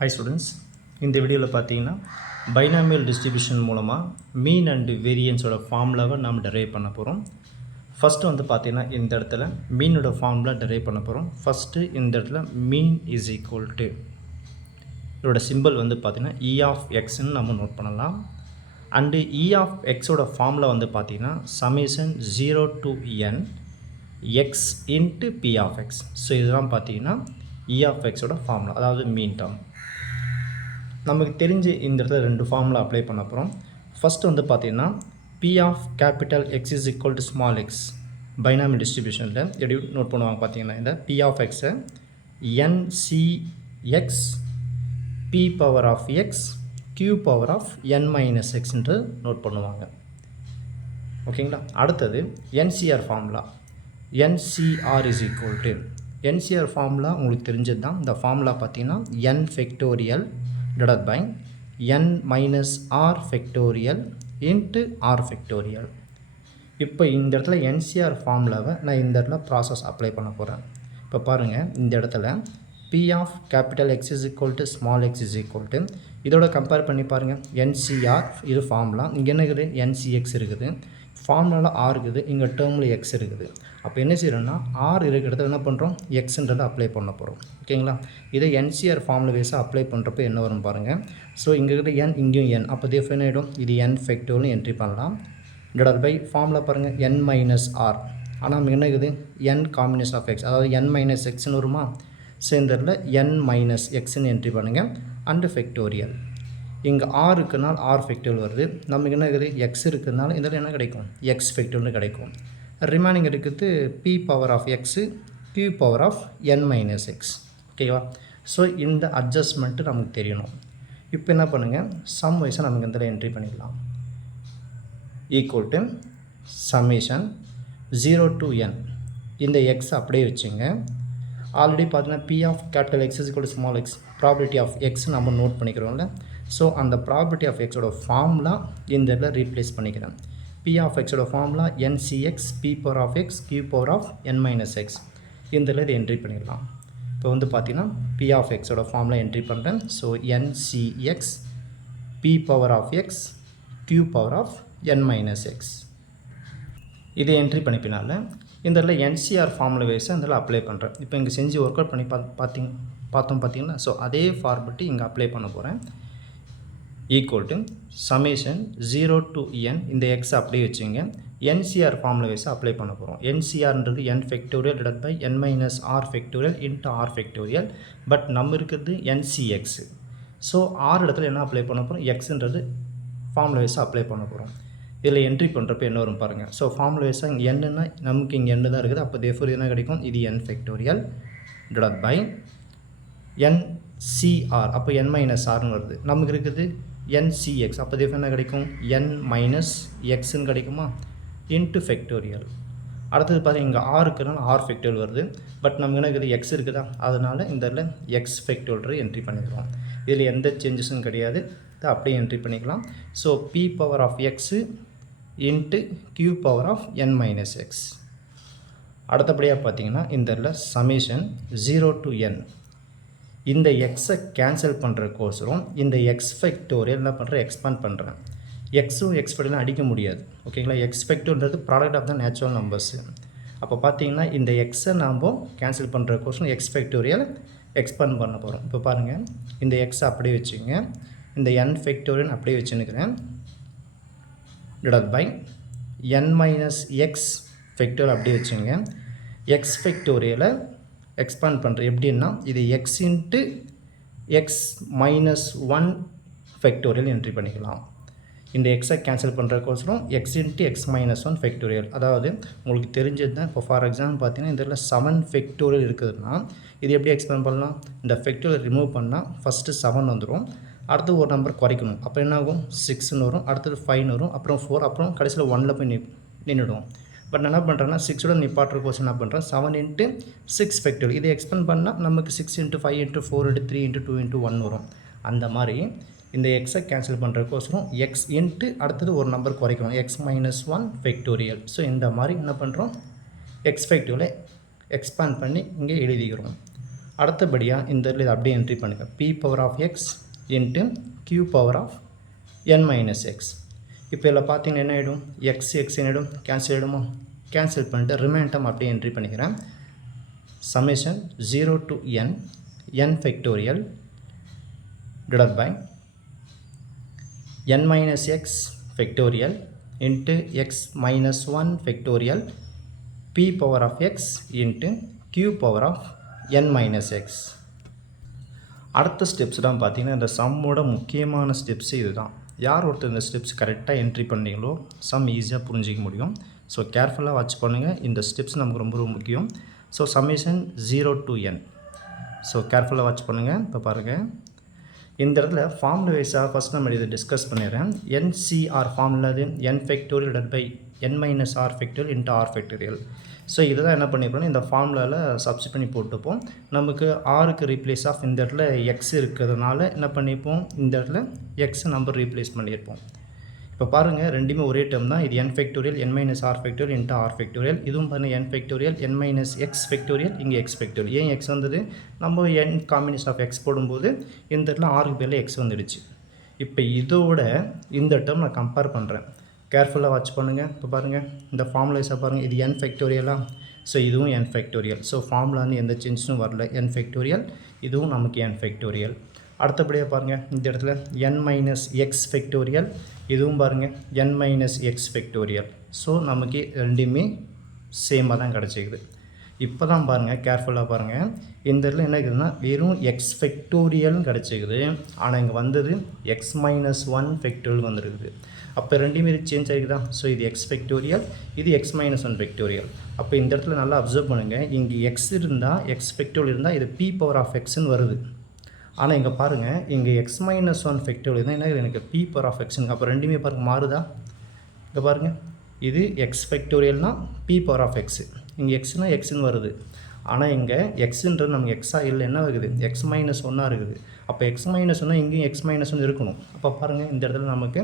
Hi students, இந்த வீடியோவில் பார்த்தீங்கன்னா பைனாமியல் டிஸ்ட்ரிபியூஷன் மூலமாக மீன் அண்டு வேரியன்ஸோட ஃபார்முலாவை நாம் டெரைவ் பண்ண போகிறோம். ஃபஸ்ட்டு வந்து பார்த்தீங்கன்னா இந்த இடத்துல மீனோட ஃபார்முலா டெரைவ் பண்ண போகிறோம். ஃபஸ்ட்டு இந்த இடத்துல மீன் இஸ் ஈக்குவல் டு இதோட சிம்பிள் வந்து பார்த்தீங்கன்னா இ ஆஃப் எக்ஸ்ன்னு நம்ம நோட் பண்ணலாம். அண்டு இ ஆஃப் எக்ஸோட ஃபார்முலா வந்து பார்த்தீங்கன்னா summation 0 to n x into B of x. So இதெல்லாம் பார்த்தீங்கன்னா இ ஆஃப் எக்ஸோட ஃபார்முலா, அதாவது மீன் டேர்ம். நமக்கு தெரிஞ்சு இந்த இடத்துல ரெண்டு ஃபார்முலா அப்ளை பண்ண போகிறோம். ஃபஸ்ட்டு வந்து பார்த்தீங்கன்னா B of capital X is equal to small x binomial டிஸ்ட்ரிபியூஷனில் எப்படி நோட் பண்ணுவாங்க பார்த்தீங்கன்னா இந்த பி ஆஃப் எக்ஸை NCX p power of x q power of n minus எக்ஸ்ன்று நோட் பண்ணுவாங்க. ஓகேங்களா? அடுத்தது NCR formula NCR is equal to NCR formula உங்களுக்கு தெரிஞ்சது தான். இந்த ஃபார்முலா பார்த்தீங்கன்னா n factorial divided by n minus r factorial into r factorial. இப்போ இந்த இடத்துல NCR ஃபார்முலாவை நான் இந்த இடத்துல ப்ராசஸ் அப்ளை பண்ண போகிறேன். இப்போ பாருங்கள், இந்த இடத்துல P of capital X is equal to small x is equal to இதோட கம்பேர் பண்ணி பாருங்கள். NCR இது ஃபார்முலா, இங்கே என்ன இருக்குது NCX இருக்குது, ஃபார்முலாவில் R இருக்குது, இங்கே டேர்மில் X இருக்குது. அப்போ என்ன செய்யறோம்னா R இருக்கிறத என்ன பண்ணுறோம் எக்ஸ்ன்றதை அப்ளை பண்ண போகிறோம். ஓகேங்களா? இதை NCR ஃபார்முலா வேஸாக அப்ளை பண்ணுறப்போ என்ன வரும் பாருங்கள். ஸோ இங்கே இருக்கிற n இங்கேயும் n, அப்போ தேஃப் என்ன ஆகிடும், இது n ஃபேக்டோரியல்னு என்ட்ரி பண்ணலாம். டிவைடட் பை ஃபார்முலா பாருங்கள் n மைனஸ் ஆர். ஆனால் நமக்கு என்ன இருக்குது n காம்பினேஷன் ஆஃப் எக்ஸ், அதாவது n மைனஸ் எக்ஸ்ன்னு வருமா. ஸோ இந்த இடத்துல n மைனஸ் எக்ஸ்ன்னு என்ட்ரி பண்ணுங்கள் அண்டு ஃபேக்டோரியல். இங்கே ஆர் இருக்குனால ஆர் ஃபேக்டோரியல் வருது. நமக்கு என்ன இருக்குது எக்ஸ் இருக்கிறதுனால இந்த இடத்துல என்ன கிடைக்கும் எக்ஸ் ஃபேக்டோரியல்னு கிடைக்கும். ரிமைனிங் இருக்குது p power of x q power of n minus x. ஓகேவா? ஸோ இந்த அட்ஜஸ்ட்மெண்ட்டு நமக்கு தெரியணும். இப்போ என்ன பண்ணுங்கள், சம் வைஸாக நமக்கு இந்த என்ட்ரி பண்ணிடலாம். Equal to summation 0 to n இந்த எக்ஸ் அப்படியே வச்சுங்க. ஆல்ரெடி பார்த்தீங்கன்னா B of capital X is equal to small x, probability of x நம்ம நோட் பண்ணிக்கிறோம்ல. ஸோ அந்த ப்ராபபிலிட்டி ஆஃப் எக்ஸோட ஃபார்முலா இந்த இடத்துல ரீப்ளேஸ் பண்ணிக்கிறேன். P of x ஓட formula NCX P power of x Q power of n minus x. இந்த இதில் என்ட்ரி பண்ணிடலாம். இப்போ வந்து பார்த்தீங்கன்னா P of x ஓட ஃபார்முலா என்ட்ரி பண்ணுறேன். So NCX P power of x Q power of n minus x. இதை என்ட்ரி பண்ணிப்பினால இந்த இதில் NCR ஃபார்முலா வேஸை இந்த இதில் அப்ளை பண்ணுறேன். இப்போ இங்கே செஞ்சு ஒர்க் அவுட் பண்ணி பார்த்தோம் பார்த்தீங்கன்னா. ஸோ அதே ஃபார்மெட்டு இங்கே அப்ளை பண்ண போகிறேன். Equal to summation 0 to n இந்த எக்ஸ் அப்படியே வச்சுங்க. என்சிஆர் ஃபார்முலா வைஸாக அப்ளை பண்ண போகிறோம். என்சிஆர்ன்றது n factorial divided by n minus r factorial into r factorial. But நம்ம இருக்கிறது NCX. ஸோ ஆர் இடத்துல என்ன அப்ளை பண்ண போகிறோம், எக்ஸுன்றது ஃபார்முலா வைஸாக அப்ளை பண்ண போகிறோம். இதில் என்ட்ரி பண்ணுறப்ப என்ன வரும் பாருங்கள். ஸோ ஃபார்முலா வைஸாக இங்கே என்னன்னா நமக்கு இங்கே n தான் இருக்குது. அப்போ தேஃபோர் என்ன கிடைக்கும், இது n factorial divided by NCR. அப்போ n மைனஸ் ஆர்னு வருது. நமக்கு இருக்குது NCX. அப்போ தேஃப் என்ன கிடைக்கும் n மைனஸ் எக்ஸ்ன்னு கிடைக்குமா இன்ட்டு ஃபேக்டோரியல். அடுத்தது பார்த்தீங்கன்னா இங்கே ஆர் இருக்குதுனால ஆர் ஃபேக்டோரியல் வருது. பட் நமக்கு என்ன இருக்குது எக்ஸ் இருக்குதா, அதனால் இந்த இதில் எக்ஸ் ஃபேக்டோரியல் என்ட்ரி பண்ணிக்கிறோம். இதில் எந்த சேஞ்சஸும் கிடையாது, இதை அப்படியே என்ட்ரி பண்ணிக்கலாம். So p power of x into q power of n minus x. அடுத்தபடியாக பார்த்தீங்கன்னா இந்த இதில் சமேஷன் 0 to n இந்த எக்ஸை கேன்சல் பண்ணுறக்கோசரம் இந்த எக்ஸ் ஃபேக்டோரியல் என்ன பண்ணுறேன் எக்ஸ்பேண்ட் பண்ணுறேன். எக்ஸும் எக்ஸ் ஃபேக்டோரியல் அடிக்க முடியாது. ஓகேங்களா? எக்ஸ் ஃபேக்டோரியல்ன்றது product of the natural numbers. அப்போ பார்த்தீங்கன்னா இந்த எக்ஸை நாம் கேன்சல் பண்ணுறக்கோசரம் எக்ஸ் ஃபேக்டோரியல் எக்ஸ்பேண்ட் பண்ண போகிறோம். இப்போ பாருங்கள், இந்த எக்ஸை அப்படியே வச்சுங்க, இந்த n ஃபேக்டோரியல் அப்படியே வச்சுன்னுக்கிறேன் divided by n minus x factorial அப்படியே வச்சுங்க. எக்ஸ் ஃபேக்டோரியலை எக்ஸ்பேண்ட் பண்ணுறேன் எப்படின்னா இது x into x minus 1 factorial entry பண்ணிக்கலாம். இந்த எக்ஸை கேன்சல் பண்ணுறதுக்கோசரம் x into x minus 1 factorial. அதாவது உங்களுக்கு தெரிஞ்சது தான். இப்போ ஃபார் எக்ஸாம்பிள் பார்த்தீங்கன்னா இதில் 7 ஃபேக்டோரியல் இருக்குதுன்னா இது எப்படி எக்ஸ்பேண்ட் பண்ணலாம், இந்த ஃபேக்டோரியல் ரிமூவ் பண்ணால் ஃபஸ்ட்டு 7 வந்துடும், அடுத்து ஒரு நம்பர் குறைக்கணும். அப்போ என்ன ஆகும் 6ன்னு வரும், அடுத்தது 5 வரும், அப்புறம் 4, அப்புறம் கடைசியில் 1ல் போய் நின்றுடும். பட் நான் என்ன பண்ணுறேன்னா 6ஓட நிப்பாட்டுற கோர்ஸ் என்ன பண்ணுறேன் 7 இன்ட்டு 6 ஃபேக்டோரியல். இதை எக்ஸ்பேண்ட் பண்ணால் நமக்கு 6 into 5 into 4 into 3 into 2 into 1 வரும். அந்த மாதிரி இந்த எக்ஸை கேன்சல் பண்ணுறதுக்கோசரம் எக்ஸ் இன்ட்டு அடுத்தது ஒரு நம்பர் குறைக்கணும், எக்ஸ் மைனஸ் 1 ஃபேக்டோரியல். ஸோ இந்த மாதிரி என்ன பண்ணுறோம் எக்ஸ் ஃபேக்டோரியலை எக்ஸ்பேண்ட் பண்ணி இங்கே எழுதிக்கிறோம். அடுத்தபடியாக இந்த இதில் இதை அப்படியே என்ட்ரி பண்ணுங்கள். p power of x into q power of n minus x. இப்போ இதில் பார்த்தீங்கன்னா என்ன ஆகிடும், எக்ஸ் எக்ஸ் என்ன ஆகிடும், கேன்சல் ஆகிடுமா? கேன்சல் பண்ணிட்டு ரிமைண்டம் அப்படியே என்ட்ரி பண்ணிக்கிறேன். Summation 0 to n factorial divided by n minus x factorial into x minus 1 factorial p power of x into q power of n minus x. அடுத்த ஸ்டெப்ஸ் தான் பார்த்தீங்கன்னா இந்த சம்மோட முக்கியமான ஸ்டெப்ஸ் இதுதான். யார் ஒருத்தர் இந்த ஸ்டெப்ஸ் கரெக்டாக என்ட்ரி பண்ணீங்களோ சம் ஈஸியாக புரிஞ்சிக்க முடியும். ஸோ கேர்ஃபுல்லாக வாட்ச் பண்ணுங்கள். இந்த ஸ்டெப்ஸ் நமக்கு ரொம்ப ரொம்ப முக்கியம். So summation 0 to n. So கேர்ஃபுல்லாக வாட்ச் பண்ணுங்கள். இப்போ பாருங்கள், இந்த இடத்துல ஃபார்முலா வைஸாக ஃபஸ்ட் நம்ம இதை டிஸ்கஸ் பண்ணிடுறேன். NCR ஃபார்முலா அது n factorial divide by n minus r factorial into r factorial. So இதை தான் என்ன பண்ணிப்போம், இந்த ஃபார்முலாவில் சப்ஸ்டிட் பண்ணி போட்டுப்போம். நமக்கு ஆருக்கு ரீப்ளேஸ் ஆஃப் இந்த இடத்துல எக்ஸ் இருக்கிறதுனால என்ன பண்ணிப்போம், இந்த இடத்துல எக்ஸ் நம்பர் ரீப்ளேஸ் பண்ணியிருப்போம். இப்போ பாருங்கள், ரெண்டுமே ஒரே டேர்ம் தான். இது n factorial n minus r factorial into r factorial. இதுவும் பாருங்கள் n factorial n minus x factorial, இங்கே எக்ஸ் ஃபேக்டோரியல். ஏன் எக்ஸ் வந்தது, நம்ம n காம்பினேஷன் ஆஃப் எக்ஸ் போடும்போது இந்த இடத்துல ஆருக்கு பேரில் எக்ஸ் வந்துடுச்சு. இப்போ இதோட இந்த டேர்ம் நான் கம்பேர் பண்ணுறேன். கேர்ஃபுல்லாக வாட்ச் பண்ணுங்கள். இப்போ பாருங்கள், இந்த ஃபார்முலாஸாக பாருங்கள், இது n ஃபேக்டோரியலாக, ஸோ இதுவும் n ஃபேக்டோரியல். ஸோ ஃபார்முலா வந்து எந்த சேஞ்சஸும் வரல, n ஃபேக்டோரியல், இதுவும் நமக்கு n ஃபேக்டோரியல். அடுத்தபடியாக பாருங்கள், இந்த இடத்துல n மைனஸ் எக்ஸ் ஃபேக்டோரியல், இதுவும் பாருங்கள் n minus x factorial. So நமக்கு ரெண்டுமே சேமாக தான் கிடச்சிக்குது. இப்போ தான் பாருங்கள், கேர்ஃபுல்லாக பாருங்கள், இந்த இடத்துல என்ன இருக்குதுன்னா வெறும் எக்ஸ் ஃபேக்டோரியல்னு கிடச்சிக்குது. ஆனால் இங்கே வந்தது எக்ஸ் மைனஸ் 1 ஃபேக்டோரியல் வந்துருக்குது. அப்போ ரெண்டுமே சேஞ்ச் ஆகிக்குதா. ஸோ இது எக்ஸ் ஃபேக்டோரியல், இது எக்ஸ் மைனஸ் 1 ஃபேக்டோரியல். அப்போ இந்த இடத்துல நல்லா அப்சர்வ் பண்ணுங்கள், இங்கே எக்ஸ் இருந்தால் எக்ஸ் ஃபேக்டோரியல் இருந்தால் இது p பவர் ஆஃப் எக்ஸ்ன்னு வருது. ஆனால் இங்கே பாருங்கள், இங்கே எக்ஸ் மைனஸ் 1 ஃபேக்டோரியல் தான், என்ன எனக்கு p பவர் ஆஃப் எக்ஸுங்க. அப்போ ரெண்டுமே பாருங்கள் மாறுதா. இங்கே பாருங்கள், இது எக்ஸ் ஃபேக்டோரியல்னால் p பவர் ஆஃப் எக்ஸு, இங்கே எக்ஸ்னால் எக்ஸ்ன்னு வருது. ஆனால் இங்கே எக்ஸுன்றது நமக்கு எக்ஸாக இல்லை, என்ன ஆகுது, எக்ஸ் மைனஸ் 1 இருக்குது. அப்போ எக்ஸ் மைனஸ் 1 இங்கேயும் எக்ஸ் மைனஸ் 1 இருக்கணும். அப்போ பாருங்கள், இந்த இடத்துல நமக்கு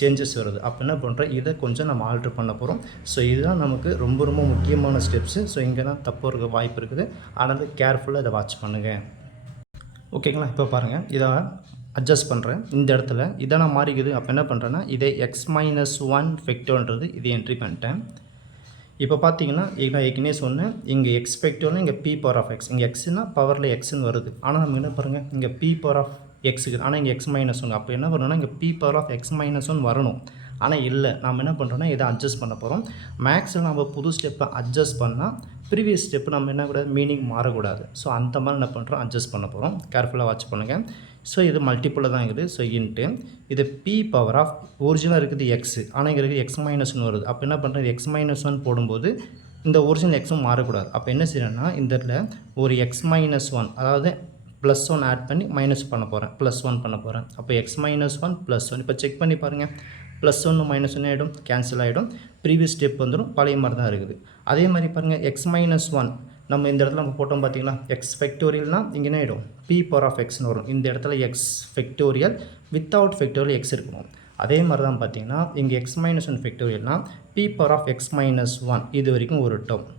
சேஞ்சஸ் வருது. அப்போ என்ன பண்ணுறோம், இதை கொஞ்சம் நம்ம ஆல்ட்ரு பண்ண போகிறோம். ஸோ இதுதான் நமக்கு ரொம்ப ரொம்ப முக்கியமான ஸ்டெப்ஸு. ஸோ இங்கே தான் தப்பு இருக்க வாய்ப்பு இருக்குது. ஆனால் கேர்ஃபுல்லாக இதை வாட்ச் பண்ணுங்கள். ஓகேங்களா. இப்போ பாருங்கள், இதை அட்ஜஸ்ட் பண்ணுறேன். இந்த இடத்துல இதை நான் மாறிக்குது. அப்போ என்ன பண்ணுறேன்னா, இதை எக்ஸ் மைனஸ் 1 ஃபேக்டோன்றது இதை என்ட்ரி பண்ணிட்டேன். இப்போ பார்த்தீங்கன்னா, நான் ஏற்கனவே சொன்னேன், இங்கே எக்ஸ் ஃபேக்டோரில் இங்கே p பவர் ஆஃப் எக்ஸ், இங்கே எக்ஸ்னா பவரில் எக்ஸ்ன்னு வருது. ஆனால் நம்ம என்ன பாருங்கள், இங்கே p பவர் ஆஃப் எக்ஸுக்கு, ஆனால் இங்கே எக்ஸ் மைனஸ் 1. அப்போ என்ன பண்ணணும்னா, இங்கே p power of X minus 1 வரணும். ஆனால் இல்லை, நம்ம என்ன பண்ணுறோன்னா இதை அட்ஜஸ்ட் பண்ண போகிறோம். மேக்ஸில் நம்ம புது ஸ்டெப்பை அட்ஜஸ்ட் பண்ணால் ப்ரீவியஸ் ஸ்டெப்பு நம்ம என்ன கூடாது, மீனிங் மாறக்கூடாது. ஸோ அந்த மாதிரி என்ன பண்ணுறோம், அட்ஜஸ்ட் பண்ண போகிறோம். கேர்ஃபுல்லாக வாட்ச் பண்ணுங்கள். ஸோ இது மல்டிப்புளில் தான் இருக்குது. ஸோ இன்ட்டு இது p பவர் ஆஃப் ஒரிஜினலாக இருக்குது எக்ஸு, ஆனால் இங்கே இருக்குது எக்ஸ் மைனஸ் 1 வருது. அப்போ என்ன பண்ணுறது, எக்ஸ் மைனஸ் 1 போடும்போது இந்த ஒரிஜினல் எக்ஸும் மாறக்கூடாது. அப்போ என்ன செய்யணும்னா, இந்த இடத்துல ஒரு எக்ஸ் மைனஸ் 1, அதாவது ப்ளஸ் 1 ஆட் பண்ணி மைனஸ் பண்ண போகிறேன், ப்ளஸ் 1 பண்ண போகிறேன். அப்போ எக்ஸ் மைனஸ் 1 ப்ளஸ் 1. இப்போ செக் பண்ணி பாருங்கள், ப்ளஸ் 1 மைனஸ் 1 ஆகிடும், கேன்சல் ஆகிடும். ப்ரீவியஸ் ஸ்டெப் வந்துடும், பழைய மாதிரி தான் இருக்குது. அதே மாதிரி பாருங்கள், எக்ஸ் மைனஸ் 1 நம்ம இந்த இடத்துல நம்ம போட்டோம் பார்த்தீங்களா, எக்ஸ் ஃபேக்டோரியல்னால் இங்கே என்ன ஆகிடும், p பவர் ஆஃப் எக்ஸ்னு வரும். இந்த இடத்துல x factorial without factorial x இருக்கணும். அதே மாதிரி தான் பார்த்தீங்கன்னா, இங்கே எக்ஸ் மைனஸ் 1 ஃபேக்டோரியல்னால் p power of X minus 1 இது வரைக்கும் ஒரு டேர்ம்.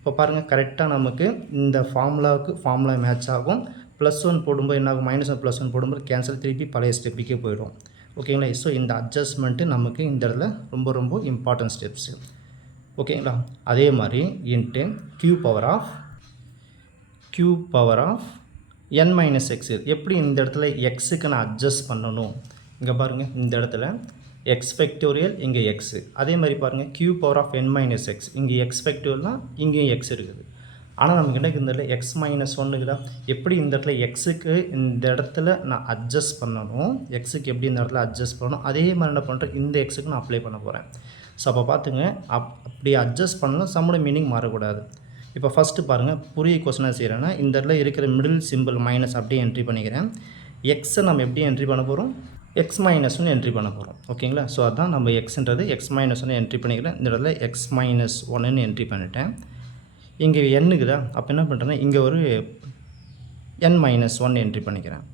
இப்போ பாருங்கள், கரெக்டாக நமக்கு இந்த ஃபார்முலாவுக்கு ஃபார்முலா மேட்ச் ஆகும். ப்ளஸ் 1 போடும்போது என்ன ஆகும், மைனஸ் 1 ப்ளஸ் 1 போடும்போது கேன்சல், திருப்பி பழைய ஸ்டெப்புக்கே போயிடும். ஓகேங்களா. ஸோ இந்த அட்ஜஸ்ட்மெண்ட்டு நமக்கு இந்த இடத்துல ரொம்ப ரொம்ப இம்பார்ட்டன்ட் ஸ்டெப்ஸு. ஓகேங்களா. அதே மாதிரி into q power of n minus x. எப்படி இந்த இடத்துல எக்ஸுக்கு நான் அட்ஜஸ்ட் பண்ணணும், இங்கே பாருங்கள், இந்த இடத்துல எக்ஸ் ஃபேக்டோரியல் இங்கே எக்ஸு. அதே மாதிரி பாருங்கள், q power of n minus x, இங்கே எக்ஸ் ஃபேக்டோரியல்னால் இங்கேயும் எக்ஸ் இருக்குது. ஆனால் நமக்கு என்ன இந்த இடத்துல எக்ஸ் மைனஸ் 1 தான். எப்படி இந்த இடத்துல எக்ஸுக்கு இந்த இடத்துல நான் அட்ஜஸ்ட் பண்ணணும், எக்ஸுக்கு எப்படி இந்த இடத்துல அட்ஜஸ்ட் பண்ணணும், அதே மாதிரி என்ன பண்ணுறேன், இந்த எக்ஸுக்கு நான் அப்ளை பண்ண போகிறேன். ஸோ அப்போ பார்த்துங்க, அப்படி அட்ஜஸ்ட் பண்ணலாம், சம்மோட மீனிங் மாறக்கூடாது. இப்போ ஃபஸ்ட்டு பாருங்கள், புரிய கொஸ்டினாக செய்கிறேன்னா, இந்த இடத்துல இருக்கிற மிடில் சிம்பிள் மைனஸ் அப்படியே என்ட்ரி பண்ணிக்கிறேன். எக்ஸை நம்ம எப்படி என்ட்ரி பண்ண போகிறோம், எக்ஸ் மைனஸ் 1 என்ட்ரி பண்ண போகிறோம். ஓகேங்களா. ஸோ அதான் நம்ம எக்ஸ்ன்றது எக்ஸ் மைனஸ் 1 என்ட்ரி பண்ணிக்கிறேன். இந்த இடத்துல எக்ஸ் மைனஸ் 1ன்னு என்ட்ரி பண்ணிட்டேன். இங்கே என்னுக்குதா, அப்போ என்ன பண்ணுறேன்னா, இங்கே ஒரு n மைனஸ் 1 என்ட்ரி பண்ணிக்கிறேன்.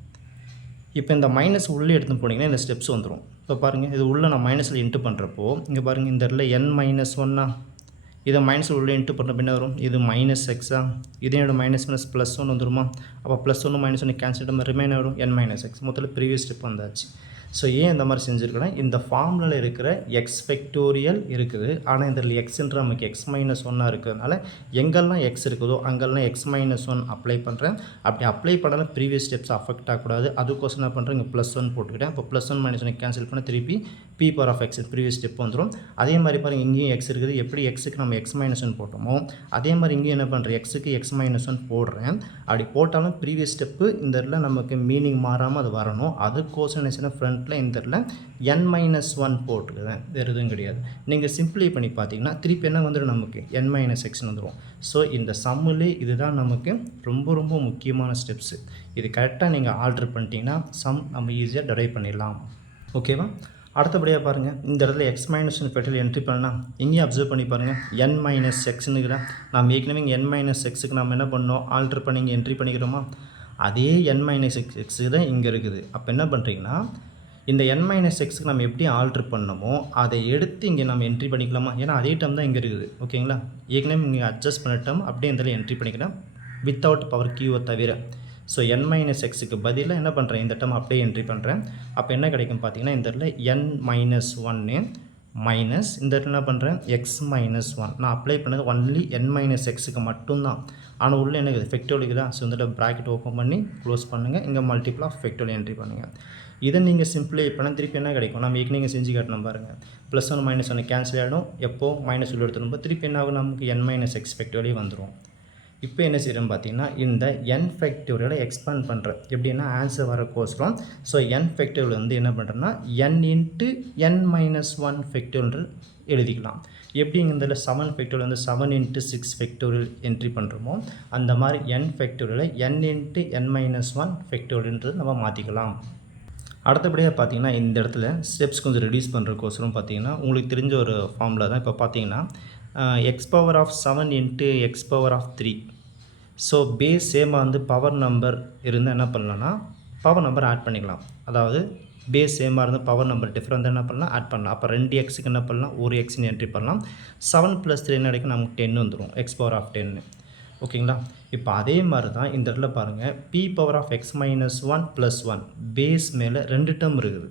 இப்போ இந்த மைனஸ் உள்ளே எடுத்து போனீங்கன்னா இந்த ஸ்டெப்ஸ் வந்துடும். இப்போ பாருங்கள், இது உள்ளே நான் மைனஸில் இன்ட்டு பண்ணுறப்போ இங்கே பாருங்கள், இந்த இடத்துல n மைனஸ் 1 இதை மைனஸ் உள்ளே இன்ட்டு பண்ண பின்ன வரும் இது மைனஸ் எக்ஸா இது என்னோட மைனஸ் ப்ளஸ் ஒன்று வந்துருமா அப்போ ப்ளஸ் ஒன்று மைனஸ் ஒன்று கேன்சல் பண்ண ரிமைன் ஆகிடும் n மைனஸ் எக்ஸ் மொத்தத்தில் ப்ரீவியஸ் ஸ்டெப் வந்தாச்சு. ஸோ ஏன் இந்த மாதிரி செஞ்சுருக்கேன்னா இந்த ஃபார்முலாவில் இருக்கிற எக்ஸ் ஃபெக்டோரியல் இருக்குது ஆனால் இதில் எக்ஸ்ன்ற நமக்கு எக்ஸ் மைனஸ் ஒன்னாக இருக்கிறதுனால எங்கெல்லாம் எக்ஸ் இருக்குதோ அங்கெல்லாம் எக்ஸ் மைனஸ் ஒன் அப்ளை பண்ணுறேன். அப்படி அப்ளை பண்ணாலும் ப்ரீவியஸ் ஸ்டெப்ஸ் அஃபெக்ட் ஆகக்கூடாது அதுக்கோசம் என்ன பண்ணுறேன் இங்கே ப்ளஸ் ஒன் போட்டுக்கிட்டேன். அப்போ plus one minus one cancel பண்ண திருப்பி p power of x previous step வந்துடும். அதே மாதிரி பாருங்கள் இங்கேயும் எக்ஸ் இருக்குது எப்படி எக்ஸுக்கு நம்ம எக்ஸ் மைனஸ் ஒன் போட்டோமோ அதே மாதிரி இங்கேயும் என்ன பண்ணுறேன் எக்ஸுக்கு எக்ஸ் மைனஸ் ஒன் போடுறேன். அப்படி போட்டாலும் ப்ரீவியஸ் ஸ்டெப்பு இந்த இடத்துல நமக்கு மீனிங் மாறாமல் அது வரணும். அதுக்கோசம் என்ன ஃப்ரண்ட்டில் இந்த இடத்துல n மைனஸ் ஒன் போட்டுக்குவேன் வேறு எதுவும் கிடையாது. நீங்கள் சிம்பிளை பண்ணி பார்த்தீங்கன்னா திருப்பி என்ன வந்துடும் நமக்கு n மைனஸ் எக்ஸ்னு வந்துடும். ஸோ இந்த சம்மிலே இதுதான் நமக்கு ரொம்ப ரொம்ப முக்கியமான ஸ்டெப்ஸு. இது கரெக்டாக நீங்கள் ஆல்ட்ரு பண்ணிட்டீங்கன்னா சம் நம்ம ஈஸியாக டெரைவ் பண்ணிடலாம். ஓகேவா? அடுத்தபடியாக பாருங்கள் இந்த இடத்துல X minus one factorial entry பண்ணால் இங்கேயும் அப்சர்வ் பண்ணி பாருங்கள் n மைனஸ் எக்ஸ்னுக்கிறேன். நம்ம ஏற்கனவே இங்கே n மைனஸ் எக்ஸுக்கு நம்ம என்ன பண்ணோம் ஆல்ட்ரு பண்ணி இங்கே என்ட்ரி பண்ணிக்கிறோமா அதே n மைனஸ் எக்ஸு தான் இங்கே இருக்குது. அப்போ என்ன பண்ணுறீங்கன்னா இந்த n மைனஸ் எக்ஸுக்கு நம்ம எப்படி ஆல்ட்ரு பண்ணமோ அதை எடுத்து இங்கே நம்ம என்ட்ரி பண்ணிக்கலாமா ஏன்னா அதே டம் தான் இங்கே இருக்குது. ஓகேங்களா? ஏற்கனவே இங்கே அட்ஜஸ்ட் பண்ணிட்டோம் அப்படியே இந்த என்ட்ரி பண்ணிக்கிறேன் வித்தவுட் பவர் கியூவை தவிர. ஸோ n மைனஸ் எக்ஸுக்கு பதிலாக என்ன பண்ணுறேன் இந்த டம் அப்படியே என்ட்ரி பண்ணுறேன். அப்போ என்ன கிடைக்கும் பார்த்தீங்கன்னா இந்த இடத்துல n மைனஸ் ஒன்று மைனஸ் இந்த இடத்துல என்ன பண்ணுறேன் எக்ஸ் மைனஸ் ஒன் நான் அப்ளை பண்ணது ஒன்லி n மைனஸ் எக்ஸுக்கு மட்டும்தான். ஆனால் உள்ளே எனக்கு ஃபெக்டோரியலுக்கு தான். ஸோ இந்த ப்ராக்கெட் ஓப்பன் பண்ணி க்ளோஸ் பண்ணுங்கள் இங்கே மல்டிபிள் ஆஃப் ஃபெக்டோரியல் என்ட்ரி பண்ணுங்கள். இதை நீங்கள் சிம்பிளை பண்ணால் திருப்பி என்ன கிடைக்கும் நம்ம ஏற்கனவே செஞ்சு காட்டணும் பாருங்கள் ப்ளஸ் ஒன் மைனஸ் ஒன்று கேன்சல் ஆகிடும். எப்போ மைனஸ் உள்ள எடுத்துடும் திருப்பி என்ன ஆகும் நமக்கு n மைனஸ் எக்ஸ் ஃபெக்டோரியல் வந்துடும். இப்போ என்ன செய்கிறோம் பார்த்தீங்கன்னா இந்த n ஃபெக்டோரியலை எக்ஸ்பேண்ட் பண்ணுறேன் எப்படின்னா ஆன்சர் வரக்கோசரம். ஸோ n ஃபெக்டோரியல் வந்து என்ன பண்ணுறேன்னா n into n minus one factorial எழுதிக்கலாம். எப்படி இந்த 7 ஃபெக்டோரியல் வந்து 7 இன்ட்டு 6 ஃபெக்டோரியல் என்ட்ரி பண்ணுறோமோ அந்த மாதிரி n ஃபெக்டோரியலை n into n minus one ஃபெக்டோரியல்ன்றது நம்ம மாற்றிக்கலாம். அடுத்தபடியாக பார்த்தீங்கன்னா இந்த இடத்துல ஸ்டெப்ஸ் கொஞ்சம் ரெடியூஸ் பண்ணுறதுக்கோசரம் பார்த்தீங்கன்னா உங்களுக்கு தெரிஞ்ச ஒரு ஃபார்முலா தான். இப்போ பார்த்தீங்கன்னா x power of 7 into x power of 3. So base சேமாக வந்து பவர் நம்பர் இருந்தால் என்ன பண்ணலான்னா பவர் நம்பர் ஆட் பண்ணிக்கலாம். அதாவது பேஸ் சேமாக இருந்து பவர் நம்பர் டிஃப்ரெண்ட் என்ன பண்ணலாம் ஆட் பண்ணலாம். அப்போ 2 எக்ஸுக்கு என்ன பண்ணலாம் ஒரு எக்ஸ்னு என்ட்ரி பண்ணலாம். 7 + 3 என்ன கிடைக்கும் நமக்கு 10 வந்துடும் எக்ஸ் பவர் ஆஃப் 10. ஓகேங்களா? இப்போ அதே மாதிரி தான் இந்த இடத்துல பாருங்கள் p power of X minus one plus one base மேலே 2 டேர்ம் இருக்குது.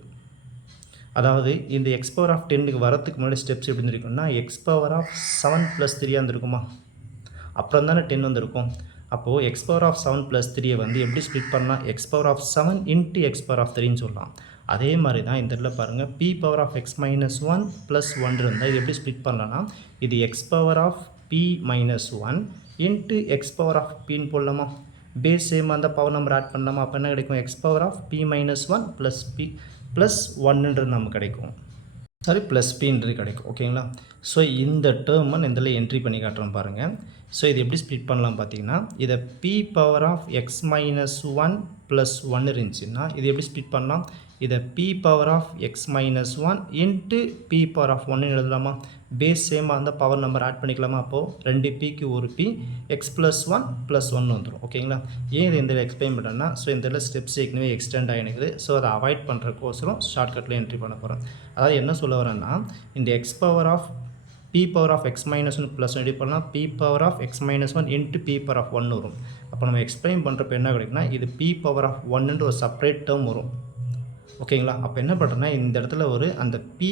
அதாவது இந்த எக்ஸ் பவர் ஆஃப் 10க்கு வரத்துக்கு முன்னாடி ஸ்டெப்ஸ் எப்படி இருந்திருக்குன்னா எக்ஸ் பவர் ஆஃப் 7 + 3 இருந்திருக்குமா அப்புறம் தானே 10 வந்திருக்கும். அப்போது எக்ஸ் பவர் ஆஃப் 7 + 3 வந்து எப்படி ஸ்ப்ளிட் பண்ணலாம் x power of 7 into x power of 3ன்னு சொல்லலாம். அதே மாதிரி தான் இந்த இடத்துல பாருங்கள் p power of X minus one plus one இருந்தால் இது எப்படி ஸ்ப்ளிட் பண்ணலான்னா இது x power of p minus one into x power of பின்னு போடலாமா. பேஸ் சேமாக அந்த பவர் நம்பர் ஆட் பண்ணலாமா. அப்போ என்ன கிடைக்கும் x power of p minus one plus p plus ஒன்னுன்றது நமக்கு கிடைக்கும் சாரி ப்ளஸ் பின்றது கிடைக்கும். ஓகேங்களா? ஸோ இந்த டேர்மை இதில் என்ட்ரி பண்ணி காட்டுறோம் பாருங்கள். ஸோ இது எப்படி ஸ்ப்ளிட் பண்ணலாம் பார்த்தீங்கன்னா இதை p power of X minus one plus one இருந்துச்சுன்னா இது எப்படி ஸ்ப்ளிட் பண்ணலாம் இதை p power of X minus one into p power of ஒன்னு எழுதலாமா. பேஸ் சேமாக இருந்தால் பவர் நம்பர் ஆட் பண்ணிக்கலாமா. அப்போது 2 பிக்கு ஒரு p x plus one plus one வந்துடும். ஓகேங்களா? ஏன் இது இந்த எக்ஸ்பிளைன் பண்ணுறேன்னா ஸோ இந்த ஸ்டெப்ஸ் ஏற்கனவே எக்ஸ்டெண்ட் ஆகினுக்குது. ஸோ அதை அவாய்ட் பண்ணுறக்கோசரம் ஷார்ட்கட்டில் என்ட்ரி பண்ண போகிறேன். அதாவது என்ன சொல்ல வரேன்னா இந்த x power of p power of X minus one plus ready பண்ணலாம் p power of X minus one into p power of one வரும். அப்போ நம்ம எக்ஸ்பிளைன் பண்ணுறப்ப என்ன கிடைக்குன்னா இது பி பவர் ஆஃப் ஒன்னுன்ற ஒரு செப்பரேட் டேர்ம் வரும். ஓகேங்களா? அப்போ என்ன பண்ணுறேன்னா இந்த இடத்துல ஒரு அந்த பி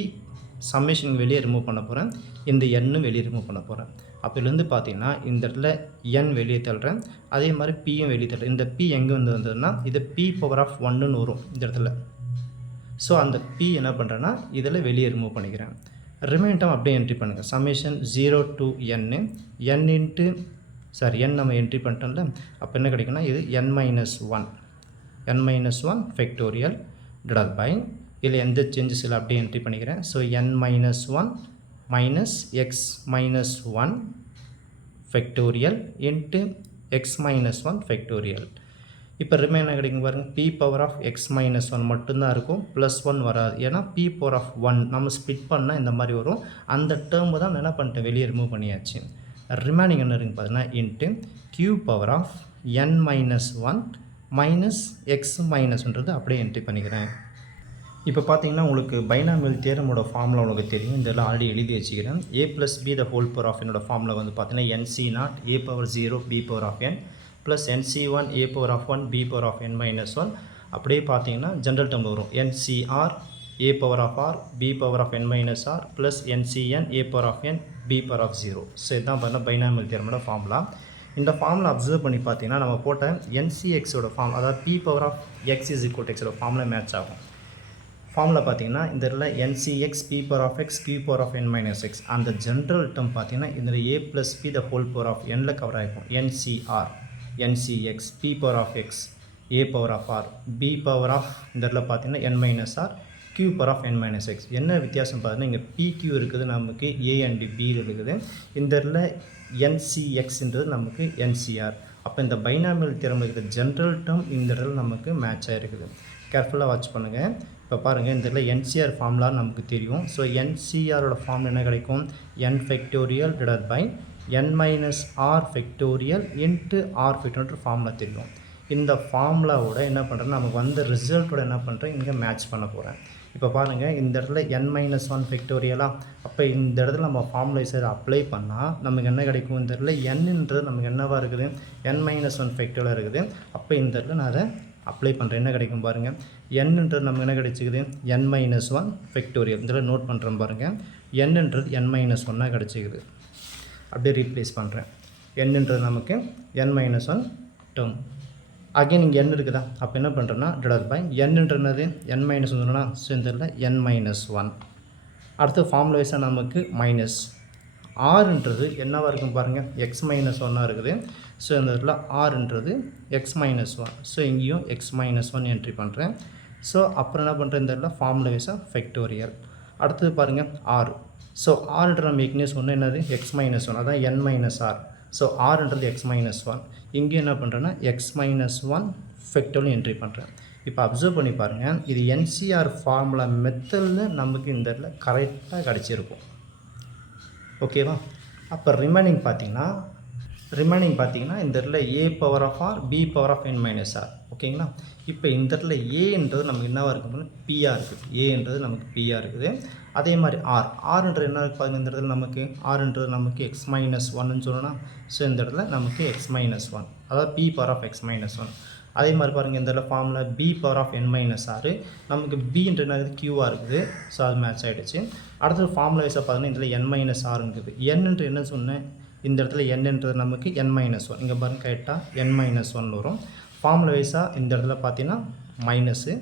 சம்மேஷன் வெளியே ரிமூவ் பண்ண போகிறேன் இந்த எண்ணும் வெளியே ரிமூவ் பண்ண போகிறேன். அப்போலேருந்து பார்த்தீங்கன்னா இந்த இடத்துல என் வெளியே தள்ளுறேன் அதே மாதிரி பியும் வெளியே தள்ளுறேன். இந்த பி எங்கே வந்ததுன்னா இது பி பவர் ஆஃப் ஒன்னுன்னு வரும் இந்த இடத்துல. ஸோ அந்த பி என்ன பண்ணுறேன்னா இதில் வெளியே ரிமூவ் பண்ணிக்கிறேன். ரிமைண்டம் அப்படியே என்ட்ரி பண்ணுங்கள் summation 0 to n into sorry n நம்ம என்ட்ரி பண்ணிட்டோம்ல. அப்போ என்ன கிடைக்குன்னா இது n minus one factorial divide by இதில் எந்த சேஞ்சஸ் இல்லை அப்படியே என்ட்ரி பண்ணிக்கிறேன். So n minus one minus X minus one factorial into x minus one factorial. இப்போ ரிமைன் கிடைக்கும் பாருங்கள் p power of X minus one மட்டும்தான் இருக்கும் ப்ளஸ் ஒன் வராது. ஏன்னா பி பவர் ஆஃப் ஒன் நம்ம ஸ்ப்ளிட் பண்ணால் இந்த மாதிரி வரும். அந்த டேர்மு தான் என்ன பண்ணிட்டேன் வெளியே ரிமூவ் பண்ணியாச்சு. ரிமைனிங் என்ன இருக்குன்னு பார்த்தீங்கன்னா into q power of n minus one minus x மைனஸ்ன்றது அப்படியே என்ட்ரி பண்ணிக்கிறேன். இப்போ பார்த்தீங்கன்னா உங்களுக்கு பைனாமியல் தியரமோட ஃபார்முலா உங்களுக்கு தெரியும். இதெல்லாம் ஆல்ரெடி எழுதி வச்சுக்கிறேன். a + b the whole power of என்னோட ஃபார்முலா வந்து பார்த்தீங்கன்னா NC0 a power 0 b power of n plus NC1 a power of 1 b power of n - 1. அப்படியே பார்த்தீங்கன்னா ஜென்ரல் டேர்ம் வரும் NCR a power of r b power of n - r plus NCn a power of n b power of 0. So இதுதான் பார்த்தீங்கன்னா binomial தியரமோட ஃபார்முலா. இந்த formula observe பண்ணி பார்த்தீங்கன்னா நம்ம போட்ட NCXோட ஃபார்ம், அதாவது p பவர் ஆஃப் x = xோட ஃபார்முலா மேட்ச் ஆகும். ஃபார்முலா பார்த்தீங்கன்னா இந்த இடத்துல NCX p power of x q power of n - x. அந்த ஜென்ரல் டேர்ம் பார்த்தீங்கன்னா இந்த a + p the whole power of n cover ஆகிருக்கும். NCR NCX p power of x a power of r b power of இந்த இடத்துல பார்த்தீங்கன்னா n - r q power of n - x. என்ன வித்தியாசம் பார்த்தீங்கன்னா இங்கே PQ இருக்குது, நமக்கு a and b இருக்குது. இந்த இடத்துல NCXன்றது நமக்கு NCR. அப்போ இந்த பைனாமியல் தியரம் இருக்கிற ஜென்ரல் டேர்ம் இந்த இடத்துல நமக்கு மேட்ச் ஆகிருக்குது. கேர்ஃபுல்லாக வாட்ச் பண்ணுங்கள். இப்போ பாருங்கள், இந்த இடத்துல NCR ஃபார்முலா நமக்கு தெரியும். ஸோ NCRோட ஃபார்முலா என்ன கிடைக்கும்? n factorial divided by n - r factorial into r factorial formula தெரியும். இந்த ஃபார்முலாவோட என்ன பண்ணுறேன், நமக்கு வந்த ரிசல்ட்டோட என்ன பண்ணுறேன், இங்கே மேட்ச் பண்ண போகிறேன். இப்போ பாருங்கள், இந்த இடத்துல n - 1 ஃபேக்டோரியலாக. அப்போ இந்த இடத்துல நம்ம ஃபார்முலா சைடு அப்ளை பண்ணால் நமக்கு என்ன கிடைக்கும்? இந்த இடத்துல nன்றது நமக்கு என்னவாக இருக்குது? n - 1 ஃபேக்டோரியலாக இருக்குது. அப்போ இந்த இடத்துல நான் அதை அப்ளை பண்ணுறேன். என்ன கிடைக்கும் பாருங்கள், nன்றது நமக்கு என்ன கிடைச்சிக்குது? n - 1 factorial. இதில் நோட் பண்ணுறேன் பாருங்கள், nன்றது n - 1 கிடைச்சிக்குது. அப்படியே ரீப்ளேஸ் பண்ணுறேன். nன்றது நமக்கு n - 1 டேர்ம். அகைன் இங்கே n இருக்குதா? அப்போ என்ன பண்ணுறேன்னா டிவைட் பை nன்றது n - 1 ஸோ இந்த இடத்துல n - 1. அடுத்து ஃபார்முலா வைஸாக நமக்கு மைனஸ் ஆர்ன்றது என்னவாக இருக்கும் பாருங்கள், x - 1 இருக்குது. ஸோ இந்த இடத்துல ஆர்ன்றது x - 1. ஸோ இங்கேயும் x - 1 என்ட்ரி பண்ணுறேன். ஸோ அப்புறம் என்ன பண்ணுறேன், இந்த இடத்துல ஃபார்முலா வைஸாக ஃபேக்டோரியல். அடுத்தது பாருங்கள் ஆர். ஸோ ஆர்ன்ற நம்ம ஏற்கனவே சொன்ன என்னது, x - 1, அதான் n - r. ஸோ ஆர்ன்றது x - 1. இங்கே என்ன பண்ணுறேன்னா x - 1 ஃபேக்டோரியல் என்ட்ரி பண்ணுறேன். இப்போ அப்சர்வ் பண்ணி பாருங்கள், இது NCR ஃபார்முலா மெத்தடில் நமக்கு இந்த இடத்துல கரெக்டாக கிடச்சிருக்கும். ஓகேவா? அப்போ ரிமைனிங் பார்த்தீங்கன்னா இந்த இடத்துல a power of r b power of n - r. ஓகேங்களா? இப்போ இந்த இடத்துல ஏன்றது நமக்கு என்னவாக இருக்குதுன்னா பிஆர் இருக்குது. ஏன்றது நமக்கு பிஆர் இருக்குது. அதே மாதிரி ஆர்ன்றது என்ன இருக்குது பாருங்கள், இந்த இடத்துல நமக்கு ஆர்ன்றது நமக்கு x - 1ன்னு சொல்லணும். ஸோ இந்த இடத்துல நமக்கு x - 1, அதாவது p பவர் ஆஃப் x - 1. அதே மாதிரி பாருங்கள், இந்த இடத்துல formula b power of n - r. நமக்கு bன்ற என்ன இருக்குது, q இருக்குது. ஸோ அது மேட்ச் ஆகிடுச்சு. அடுத்தது ஃபார்முலா வைஸாக பார்த்தீங்கன்னா இந்த இடத்துல n - r இருக்குது. nன்ற என்ன சொன்னேன், இந்த இடத்துல nன்றது நமக்கு n - 1. இங்கே பாருங்கள், கரெக்டாக n - 1 வரும். ஃபார்முலா வைஸாக இந்த இடத்துல பார்த்தீங்கன்னா மைனஸு,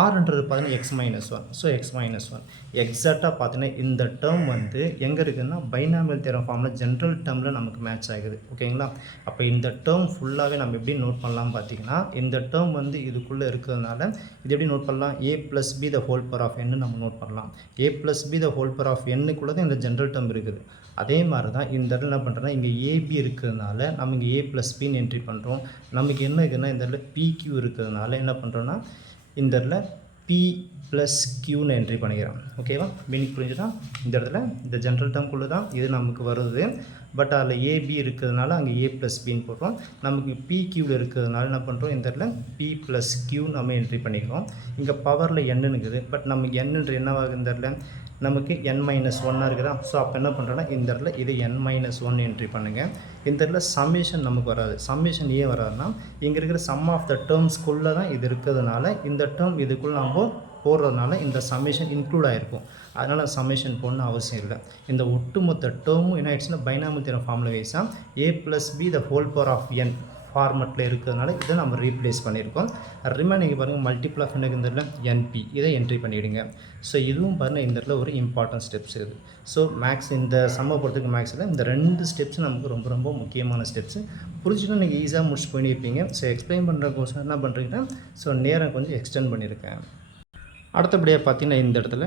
ஆர்ன்றது பார்த்தீங்கன்னா x - 1. ஸோ x - 1 எக்ஸாக்டாக பார்த்தீங்கன்னா இந்த டேர்ம் வந்து எங்கே இருக்குதுன்னா பைனாமியல் தியரம் ஃபார்முலா ஜென்ரல் டேர்மில் நமக்கு மேட்ச் ஆகுது. ஓகேங்களா? அப்போ இந்த டேர்ம் ஃபுல்லாகவே நம்ம எப்படி நோட் பண்ணலாம் பார்த்தீங்கன்னா, இந்த டேர்ம் வந்து இதுக்குள்ளே இருக்கிறதுனால இது எப்படி நோட் பண்ணலாம், a + b the whole power of n நம்ம நோட் பண்ணலாம். a + b the whole power of n-க்குள்ளே தான் இந்த ஜென்ரல் டேர்ம் இருக்குது. அதே மாதிரி தான் இந்த இடத்துல என்ன பண்ணுறோன்னா, இங்கே AB இருக்கிறதுனால நம்ம இங்கே a + bன்னு என்ட்ரி பண்ணுறோம். நமக்கு என்ன இருக்குதுன்னா இந்த இடத்துல PQ இருக்கிறதுனால என்ன பண்ணுறோன்னா இந்த இடத்துல P + Qன்னு என்ட்ரி பண்ணிக்கிறோம். ஓகேவா? மீனிங் புரிஞ்சுதான்? இந்த இடத்துல இந்த ஜென்ரல் டேர்ம்குள்ளே தான் இது நமக்கு வருது. பட் அதில் AB இருக்கிறதுனால அங்கே a + bன்னு போடுறோம். நமக்கு PQவில் இருக்கிறதுனால என்ன பண்ணுறோம், இந்த இடத்துல P + Q நம்ம என்ட்ரி பண்ணிக்கிறோம். இங்கே பவரில் n இருக்குது. பட் நமக்கு என்னன்ற என்னவாகுது, இந்த இடத்துல நமக்கு n - 1 இருக்குதா? ஸோ அப்போ என்ன பண்ணுறோன்னா இந்த இடத்துல இது n - 1 என்ட்ரி பண்ணுங்கள். இந்த இடத்துல சம்மேஷன் நமக்கு வராது. சம்மேஷன் ஏன் வராதுன்னா இங்கே இருக்கிற சம் ஆஃப் த டேர்ம்ஸ்குள்ளே தான் இது இருக்கிறதுனால இந்த டேர்ம் இதுக்குள்ளே நம்ம போடுறதுனால இந்த சம்மேஷன் இன்க்ளூட் ஆகிருக்கும். அதனால் சம்மேஷன் போடணும்னு அவசியம் இல்லை. இந்த ஒட்டுமொத்த டேர்மும் என்ன ஆயிடுச்சுன்னா பைனாமியல் தியரம் ஃபார்முலா வைஸாக a + b the whole power of n ஃபார்மெட்டில் இருக்கிறதுனால இதை நம்ம ரீப்ளேஸ் பண்ணியிருக்கோம். ரிமைனிங் பாருங்கள், மல்டிபிள் ஆஃப் என்ன இந்த இடத்துல NP, இதை என்ட்ரி பண்ணிவிடுங்க. ஸோ இதுவும் பாருங்கள் இந்த இடத்துல ஒரு இம்பார்ட்டன்ட் ஸ்டெப்ஸ் இருக்குது. ஸோ மேக்ஸ் இந்த சம்மை பொறுத்துக்கு மேக்ஸில் இந்த 2 ஸ்டெப்ஸ் நமக்கு ரொம்ப ரொம்ப முக்கியமான ஸ்டெப்ஸு. புரிஞ்சுட்டு நீங்கள் ஈஸியாக முடிச்சு பண்ணியிருப்பீங்க. ஸோ எக்ஸ்பிளைன் பண்ணுற கோர்ஸ் என்ன பண்ணுறீங்கன்னா ஸோ நேரம் கொஞ்சம் எக்ஸ்டெண்ட் பண்ணியிருக்கேன். அடுத்தபடியாக பார்த்தீங்கன்னா இந்த இடத்துல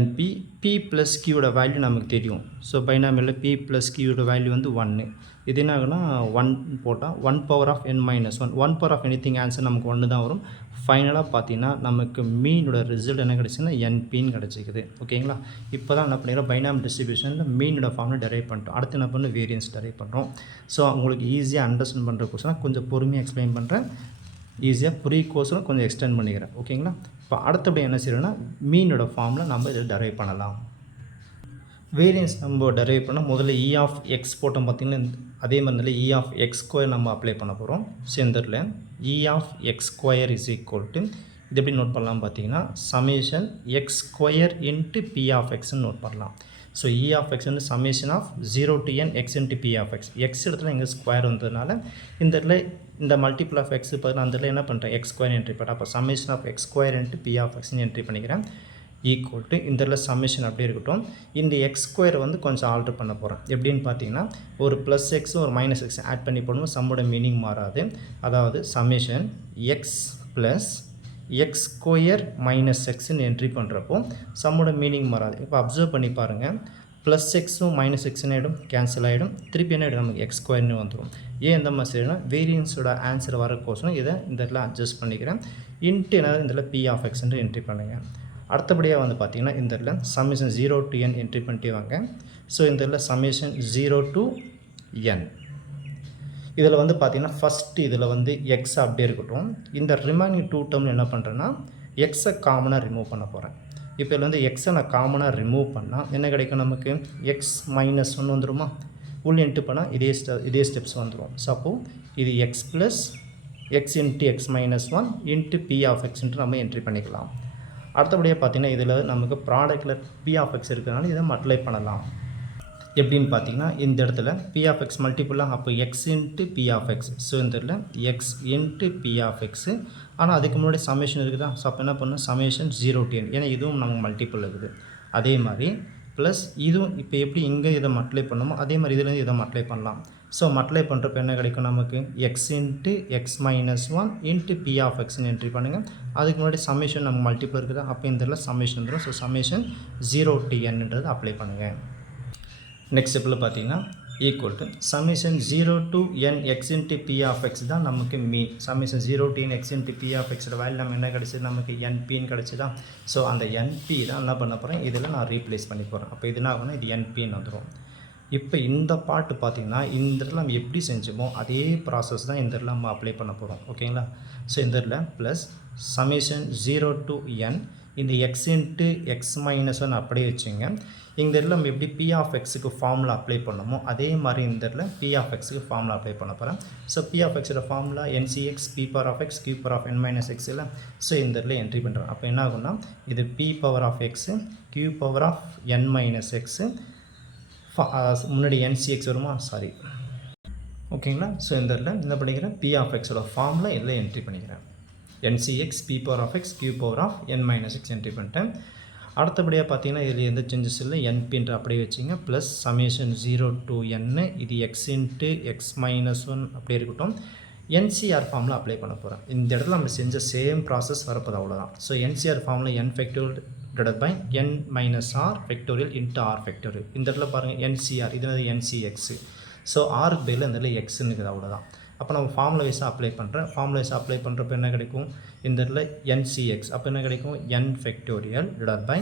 NP P + Qயோட வேல்யூ நமக்கு தெரியும். ஸோ பைனாமியலில் P + Qயோட வேல்யூ வந்து 1. இது என்ன ஆகுனா 1 போட்டால் 1 power of n - 1. 1 power of anything answer நமக்கு 1 தான் வரும். ஃபைனலாக பார்த்தீங்கன்னா நமக்கு மீனோட ரிசல்ட் என்ன கிடச்சின்னா NPன்னு கிடச்சிக்குது. ஓகேங்களா? இப்போ தான் என்ன பண்ணிக்கிறோம், பைனாமியல் டிஸ்ட்ரிபியூஷனில் மீனோட ஃபார்மில் டெரைவ் பண்ணிட்டோம். அடுத்து என்ன பண்ணணும், வேரியன்ஸ் டெரைவ் பண்ணுறோம். ஸோ உங்களுக்கு ஈஸியாக அண்டர்ஸ்டாண்ட் பண்ணுற கோர்ஸ்னால் கொஞ்சம் பொறுமையாக எக்ஸ்பிளைன் பண்ணுறேன். ஈஸியாக புரிய கோர்ஸில் கொஞ்சம் எக்ஸ்டெண்ட் பண்ணிக்கிறேன். ஓகேங்களா? இப்போ அடுத்தபடி என்ன செய்யணும்னா மீனோட ஃபார்மில் நம்ம இதை டெரைவ் பண்ணலாம். வேரியன்ஸ் நம்ம டெரைவ் பண்ணால் முதல்ல இ ஆஃப் எக்ஸ் போட்டோம் பார்த்திங்கன்னா அதே மாதிரி இ ஆஃப் எக்ஸ் ஸ்கொயர் நம்ம அப்ளை பண்ண போகிறோம். சென்டரில் E of x square is equal to இது எப்படி நோட் பண்ணலாம் பார்த்தீங்கன்னா summation x square into B of எக்ஸ்ன்னு நோட் பண்ணலாம். ஸோ இ ஆஃப் எக்ஸ் வந்து summation of 0 to n x into B of x. X இடத்துல எங்கள் ஸ்கொயர் வந்ததுனால இந்த இடத்துல இந்த மல்டிபிள் ஆஃப் எக்ஸ் பதில் அந்த இடத்துல என்ன பண்ணுறேன் எக்ஸ் ஸ்கொயர் என்ட்ரி பண்ணுறேன். அப்போ summation of x square into B of எக்ஸ்ன்னு என்ட்ரி பண்ணிக்கிறேன். ஈக்குவல் டு இந்த இடத்துல சமேஷன் அப்படியே இருக்கட்டும். இந்த எக்ஸ் ஸ்கொயர் வந்து கொஞ்சம் ஆல்ட்ரு பண்ண போகிறேன். எப்படின்னு பார்த்தீங்கன்னா ஒரு ப்ளஸ் எக்ஸும் ஒரு மைனஸ் எக்ஸ் ஆட் பண்ணி போடும்போது சம்மோட மீனிங் மாறாது. அதாவது summation x plus x square minus எக்ஸ்ன்னு என்ட்ரி பண்ணுறப்போ சம்மோட மீனிங் மாறாது. இப்போ அப்சர்வ் பண்ணி பாருங்கள், ப்ளஸ் எக்ஸும் மைனஸ் எக்ஸ்ன்னு ஆகிடும், கேன்சல் ஆகிடும், திருப்பி என்ன ஆகிடும் நமக்கு எக்ஸ் ஸ்கொயர்னு வந்துடும். ஏன் இந்த மாதிரி செய்யணும்னா வேரியன்ஸோட ஆன்சர் வரக்கோசம் இதை இந்த இடத்துல அட்ஜஸ்ட் பண்ணிக்கிறேன். இன்ட்டு என்ன இந்த இடத்துல பி ஆஃப் எக்ஸ்ன்னு என்ட்ரி பண்ணுங்கள். அடுத்தபடியாக வந்து பார்த்திங்கன்னா இந்த இடத்துல சமேஷன் 0 to n என்ட்ரி பண்ணிட்டே வாங்க. ஸோ இந்த இடத்துல சமேஷன் 0 to n இதில் வந்து பார்த்திங்கன்னா ஃபஸ்ட்டு இதில் வந்து எக்ஸ் அப்படியே இருக்கட்டும். இந்த ரிமைனிங் 2 டேர்மில் என்ன பண்ணுறேன்னா எக்ஸை காமனாக ரிமூவ் பண்ண போகிறேன். இப்போ இதில் வந்து எக்ஸை நான் காமனாக ரிமூவ் பண்ணால் என்ன கிடைக்கும் நமக்கு எக்ஸ் மைனஸ் 1 வந்துடுமா. உள்ள என்ட்ரு பண்ணால் இதே ஸ்டெப்ஸ் வந்துடும். ஸோ அப்போது இது x plus x into x minus 1 into B of எக்ஸ்ன்ட்டு நம்ம என்ட்ரி பண்ணிக்கலாம். அடுத்தபடியாக பார்த்திங்கன்னா இதில் நமக்கு ப்ராடக்ட்டில் பி ஆஃப் எக்ஸ் இருக்கிறதுனால இதை அப்ளை பண்ணலாம். எப்படின்னு பார்த்தீங்கன்னா இந்த இடத்துல பி ஆஃப் எக்ஸ் மல்டிப்புளாக அப்போ x into B of x. So இந்த இடத்துல x into B of x. ஆனால் அதுக்கு முன்னாடி சமேஷன் இருக்குதா. ஸோ அப்போ என்ன பண்ணணும் சமேஷன் 0 to n, ஏன்னா இதுவும் நமக்கு மல்டிப்புள் இருக்குது. அதே மாதிரி ப்ளஸ் இதுவும் இப்போ எப்படி இங்கே இதை மல்டிப்ளை பண்ணணுமோ அதே மாதிரி இதுலேருந்து இதை மல்டிப்ளை பண்ணலாம். ஸோ மல்டிப்ளை பண்ணுறப்ப என்ன கிடைக்கும் நமக்கு x into x minus 1 into B of எக்ஸ்ன்னு என்ட்ரி பண்ணுங்கள். அதுக்கு முன்னாடி சமேஷன் நம்ம மல்டிப்புள் இருக்குதா. அப்போ இந்த இடத்துல சமேஷன் வந்துடும். ஸோ சமேஷன் 0 to nன்றது அப்ளை பண்ணுங்கள். நெக்ஸ்ட் ஸ்டெப்பில் பார்த்தீங்கன்னா equal to summation 0 to n x into B of x தான் நமக்கு mean. Summation 0 to n x into B of எக்ஸோட வேல்யூ நம்ம என்ன கிடச்சிது நமக்கு என்பின்னு கிடச்சிதா. ஸோ அந்த என்பி தான் என்ன பண்ண போகிறேன் இதில் நான் ரீப்ளேஸ் பண்ணி போகிறேன். அப்போ இது என்ன ஆகும்னா இது என்பின்னு வந்துடும். இப்போ இந்த பாட்டு பார்த்திங்கன்னா இந்த இடத்துல நம்ம எப்படி செஞ்சோமோ அதே ப்ராசஸ் தான் இந்த இடத்துல நம்ம அப்ளை பண்ண போகிறோம். ஓகேங்களா. ஸோ இந்த இடத்துல ப்ளஸ் சமேஷன் 0 to n இந்த எக்ஸ் இன்ட்டு எக்ஸ் மைனஸ் 1 அப்படியே வச்சுங்க. இந்த இடத்துல நம்ம எப்படி பி ஆஃப் எக்ஸுக்கு ஃபார்முலா அப்ளை பண்ணமோ அதே மாதிரி இந்த இடத்துல பி ஆஃப் எக்ஸுக்கு ஃபார்முலா அப்ளை பண்ண போகிறேன். ஸோ பி ஆஃப் எக்ஸோட formula nCx p power of x q power of n minus x இல்லை. ஸோ இந்த இடத்துல என்ட்ரி பண்ணுறேன். அப்போ என்ன ஆகும்னா இது p power of x q power of n minus x முன்னாடி என்சிஎக்ஸ் வருமா சாரி ஓகேங்களா. ஸோ இந்த இடத்துல என்ன பண்ணிக்கிறேன் பி ஆஃப் எக்ஸோட ஃபார்முலா இதில் என்ட்ரி பண்ணிக்கிறேன். NCx p power of x q power of n minus x entry பண்ணிட்டேன். அடுத்தபடியாக பார்த்தீங்கன்னா இதில் எந்த சேஞ்சஸ் இல்லை, என்பின்ற அப்படியே வச்சிங்க. ப்ளஸ் சமேஷன் 0 to n இது எக்ஸ் இன்ட்டு எக்ஸ் மைனஸ் 1 அப்படியே இருக்கட்டும். என்சிஆர் ஃபார்மில் அப்ளை பண்ண போகிறேன். இந்த இடத்துல நம்ம செஞ்ச சேம் ப்ராசஸ் வரப்போது அவ்வளோதான். ஸோ என்சிஆர் ஃபார்மில் n factorial divided by n minus r factorial into r factorial. இந்த இடத்துல பாருங்கள் என்சிஆர் இது என்சிஎக்ஸு. ஸோ ஆருக்கு பதில் இந்த இடத்துல எக்ஸ்ன்னு இருக்குது அவ்வளோதான். அப்போ நம்ம ஃபார்முலா வைஸாக அப்ளை பண்ணுறேன். ஃபார்முலா வைஸாக அப்ளை பண்ணுறப்ப என்ன கிடைக்கும் இந்த இடத்துல என்சிஎக்ஸ். அப்போ என்ன கிடைக்கும் n factorial divided by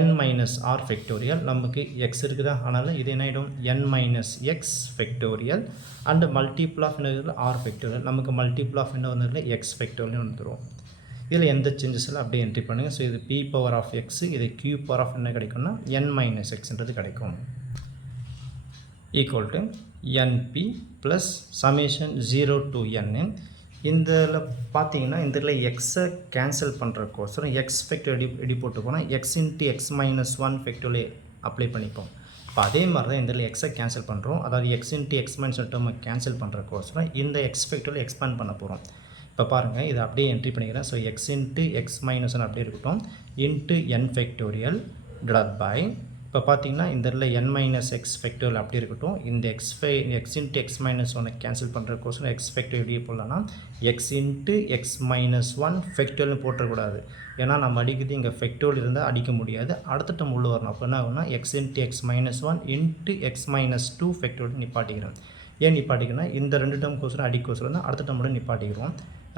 n minus r factorial. நமக்கு எக்ஸ் இருக்குதா, அதனால் இது என்ன ஆகிடும் n minus x factorial and multiple of என்ன ஆர் ஃபேக்டோரியல். நமக்கு மல்டிபிள் ஆஃப் என்ன வந்ததில்ல எக்ஸ் ஃபேக்டோரியல் வந்துடும். இதில் எந்த சேஞ்சஸ் எல்லாம் அப்படியே என்ட்ரி பண்ணுங்கள். ஸோ இது பி பவர் ஆஃப் எக்ஸு இது கியூ பவர் ஆஃப் என்ன கிடைக்கும்னா n மைனஸ் எக்ஸ்ன்றது கிடைக்கும். Equal to n p plus summation 0 to n. இதில் பார்த்தீங்கன்னா இந்த இதில் எக்ஸை கேன்சல் பண்ணுறக்கோசரம் எக்ஸ் ஃபேக்டோரியல் எடி போட்டு போனால் x into x minus 1 factorial apply பண்ணிப்போம். இப்போ அதே மாதிரி தான் இந்த இதில் எக்ஸை கேன்சல் பண்ணுறோம். அதாவது எக்ஸ் இன்ட்டு எக்ஸ் மைனஸ் டேர்மை கேன்சல் பண்ணுறக்கோசரம் இந்த எக்ஸ் ஃபேக்டோரியல் எக்ஸ்பேண்ட் பண்ண போகிறோம். இப்போ பாருங்கள் இதை அப்படியே என்ட்ரி பண்ணிக்கிறேன். So x into x minus 1 அப்படியே இருக்கட்டும் into n factorial divided by இப்போ பார்த்தீங்கன்னா இந்த இடத்துல n மைனஸ் எக்ஸ் ஃபேக்டோரியல் அப்படி இருக்கட்டும். இந்த x into x minus 1 cancel பண்ணுறதுக்கோசரம் எக்ஸ் ஃபேக்டோரியல் எப்படி போடலாம்னா x into x minus 1 factorial போட்டக்கூடாது. ஏன்னா நம்ம அடிக்கிறது இங்கே ஃபேக்டோரியல் இருந்தால் அடிக்க முடியாது, அடுத்த டம் உள்ள வரணும். அப்போ என்ன ஆகும்னா x into x minus 1 into x minus 2 factorial நிப்பாட்டிக்கிறேன். ஏன் நிப்பாட்டிக்கிறேன்னா இந்த ரெண்டு டம்கோசரம் அடிக்கோசரம் தான் அடுத்த டம்மோட நிப்பாட்டிக்கிறோம்.